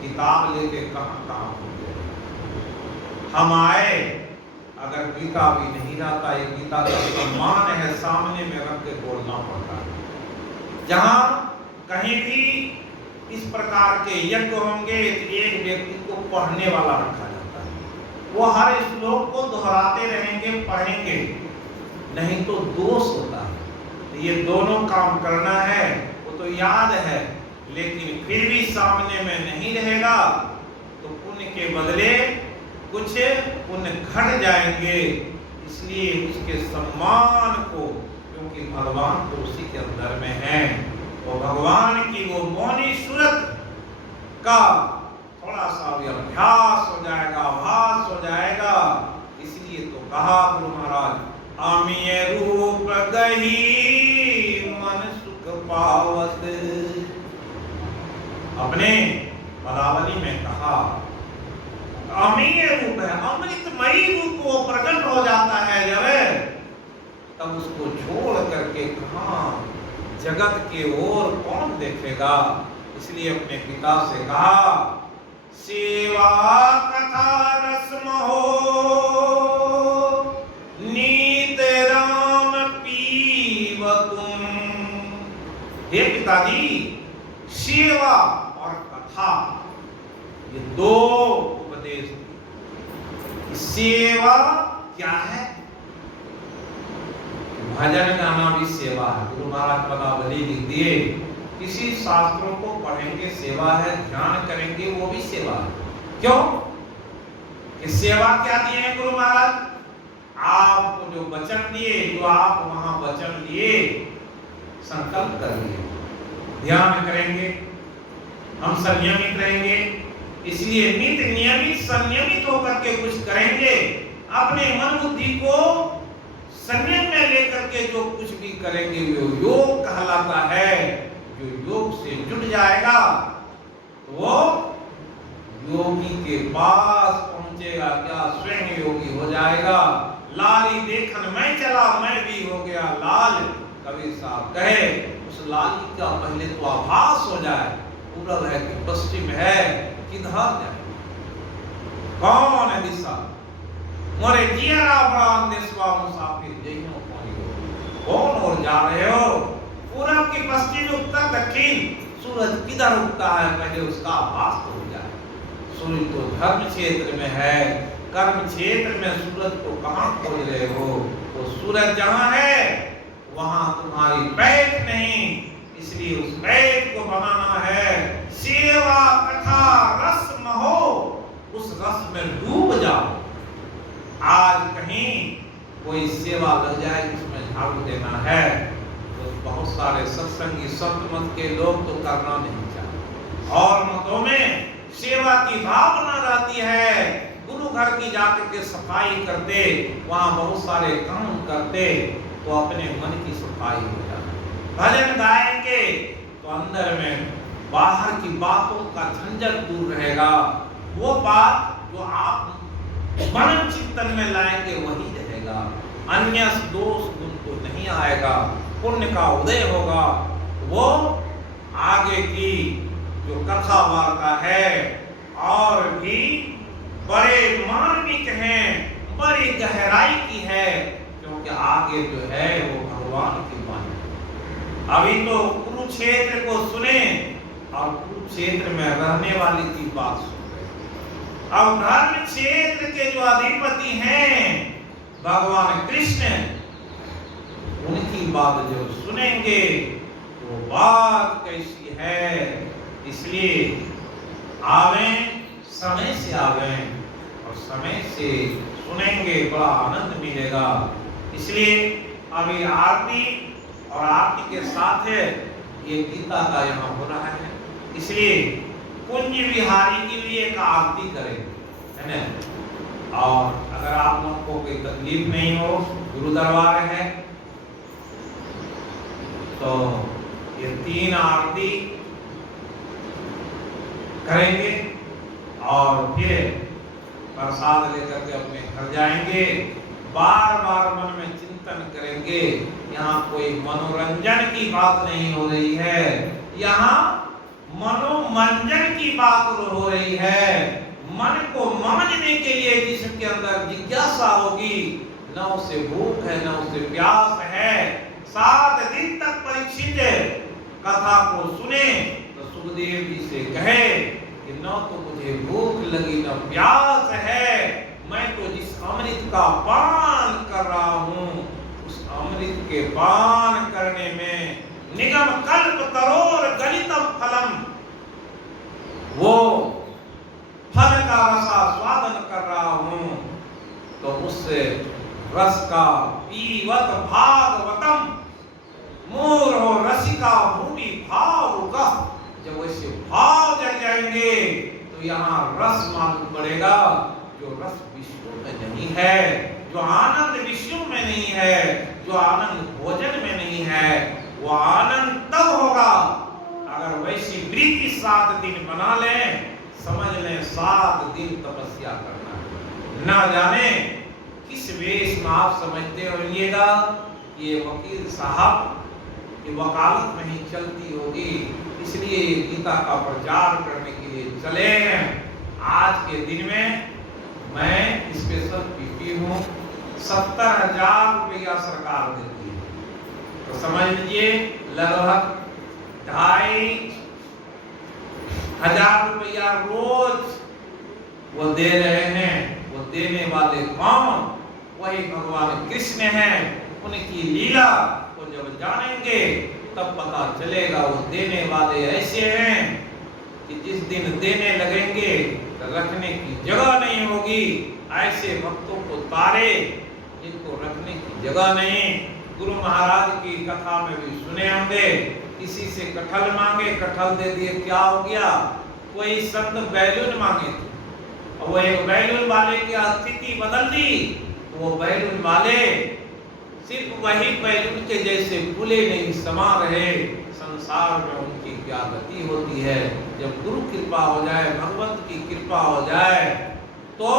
किताब लेके कहां हम आए, अगर गीता भी नहीं रहता, ये गीता का सम्मान है, सामने में रख के बोलना पड़ता है। जहां कहीं भी इस प्रकार के यज्ञ होंगे, एक व्यक्ति को पढ़ने वाला रखा जाता है, वो हर श्लोक को दोहराते रहेंगे, पढ़ेंगे, नहीं तो दोष होता है। तो ये दोनों काम करना है, वो तो याद है, लेकिन फिर भी सामने में नहीं रहेगा तो पुण्य के बदले कुछ पुण्य घट जाएंगे। इसलिए उसके सम्मान को, क्योंकि भगवान तो उसी के अंदर में है, और भगवान की वो मौनी सूरत का थोड़ा सा भी अभ्यास हो जाएगा, आभास हो जाएगा। इसलिए तो कहा गुरु महाराज, आमिये रूप गही मन सुख पावत। अपने पदावली में कहा अमीय रूप है, अमृतमयी रूप वो प्रकट हो जाता है जब, तब उसको छोड़ करके कहां जगत के ओर कौन देखेगा। इसलिए अपने पिता से कहा, सेवा कथा रस्म हो नीत राम पीव तुम। हे पिताजी, सेवा और कथा, ये दो उपदेश। सेवा क्या है? भजन गाना भी सेवा है। गुरु महाराज पदावली लिख दिए, किसी शास्त्रों को पढ़ेंगे सेवा है, ध्यान करेंगे वो भी सेवा है। क्यों कि सेवा क्या दिए हैं गुरु महाराज? आपको जो वचन दिए, जो आप वहां वचन लिए, संकल्प कर लिए, ध्यान करेंगे, हम संयमित रहेंगे। इसलिए नित्य नियमित संयमित होकर के कुछ करेंगे, अपने मन बुद्धि को संयम में लेकर के जो कुछ भी करेंगे वो योग कहलाता है। जो योग से जुड़ जाएगा वो योगी के पास पहुंचेगा, क्या स्वयं योगी हो जाएगा। लाली देखन मैं चला, मैं भी हो गया लाल। कबीर साहब कहे, उस लाली का पहले तो आभास हो जाए, पूरब है कि पश्चिम है, किधर जाए, कौन है दिशा। मोरे जिया प्राण देशवा मुसाफिर जइनो कौन और जा रहे हो। पूरब की पश्चिम उत्तर दक्षिण सूरज किधर उगता है, पहले उसका आभास हो जाए। सूर्य तो धर्म क्षेत्र में है, कर्म क्षेत्र में सूरज को कहां खोज रहे हो? वो सूरज जहां है वहां तुम्हारी बैठ नहीं, इसलिए उस बैठ को बनाना है। सेवा कथा रस्म हो, उस रस में डूब जाओ। आज कहीं कोई सेवा लग जाए जिसमें झाड़ू देना है, तो बहुत सारे सत्संगी संत मत के लोग तो करना नहीं चाहते, और मतों में सेवा की भावना रहती है। गुरु घर की जाकर के सफाई करते, वहां बहुत सारे काम करते, तो अपने मन की सफाई हो जाती। भजन गाएंगे तो अंदर में बाहर की बातों का झंझट दूर रहेगा। वो बात जो आप मन चिंतन में लाएंगे वही रहेगा, अन्य दोष गुण तो नहीं आएगा। पुण्य का उदय होगा। वो आगे की जो कथा वार्ता है और भी बड़े मार्मिक हैं, बड़ी गहरी आगे जो है वो भगवान की वाणी। अभी तो कुरुक्षेत्र को सुने और कुरुक्षेत्र में रहने वाली की बात सुन रहे। अब धर्म क्षेत्र के जो अधिपति हैं भगवान कृष्ण, उनकी बात जो सुनेंगे वो बात कैसी है। इसलिए आवे, समय से आवे और समय से सुनेंगे, बड़ा आनंद मिलेगा। इसलिए अभी आरती और आरती के साथ है ये गीता का यहाँ हो रहा है। इसलिए कुंज विहारी के लिए एक आरती करें, है ना। और अगर आप लोग को कोई तकलीफ नहीं हो, गुरु दरबार है, तो ये 3 आरती करेंगे और फिर प्रसाद लेकर के अपने घर जाएंगे। बार बार मन में चिंतन करेंगे। यहाँ कोई मनोरंजन की बात नहीं हो रही है, यहाँ मनोमंजन की बात हो रही है। मन को समझने के लिए जिसके अंदर जिज्ञासा होगी, न उसे भूख है न उसे प्यास है। 7 दिन तक परीक्षित कथा को सुने तो सुखदेव जी से कहे कि न तो मुझे भूख लगी न प्यास है, मैं तो जिस अमृत का पान कर रहा हूँ उस अमृत के पान करने में निगम कल्प तरोर गलितम फलम, वो फल का रसास्वादन कर रहा हूँ। तो उस रस का पीवत भागवतम मूढ़ो रसिका भूमि भाव का, जब वैसे भाव जग जाएंगे तो यहाँ रस मालूम पड़ेगा, जो रस विष्णु में नहीं है, जो आनंद विष्णु में नहीं है, जो आनंद भोजन में नहीं है, वो आनंद तब होगा अगर वैसी वृत्ति 7 दिन बना लें। समझ लें 7 दिन तपस्या करना है। ना जाने किस वेश में आप समझते होइएगा ये वकील साहब की वकालत में ही चलती होगी, इसलिए गीता का प्रचार करने के लिए चले हैं। आज के दिन में मैं स्पेशल पीपी हूँ, 70,000 रुपया सरकार देती है, तो समझ लीजिए लगभग 2,500 रुपया रोज वो दे रहे हैं। वो देने वाले कौन? वही भगवान कृष्ण हैं। उनकी लीला को जब जानेंगे तब पता चलेगा वो देने वाले ऐसे हैं कि जिस दिन देने लगेंगे तो रखने की जगह नहीं होगी। ऐसे भक्तों को तारे जिनको रखने की जगह नहीं। गुरु महाराज की कथा में भी सुने होंगे, किसी से कटहल मांगे, कटहल दे दिए, क्या हो गया? कोई संत बैलून मांगे थे, वो एक बैलून वाले की स्थिति बदल दी। वो बैलून वाले सिर्फ वही बैलून के जैसे फूले नहीं समा रहे। संसार में उनकी क्या गति होती है। जब गुरु कृपा हो जाए, भगवंत की कृपा हो जाए तो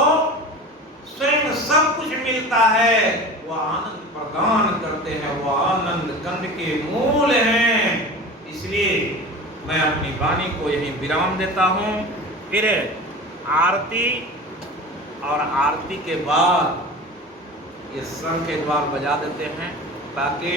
स्वयं सब कुछ मिलता है। वो आनंद प्रदान करते हैं, वो आनंद कंद के मूल हैं। इसलिए मैं अपनी वाणी को यहीं विराम देता हूँ। फिर आरती और आरती के बाद ये शंख के द्वार बजा देते हैं ताकि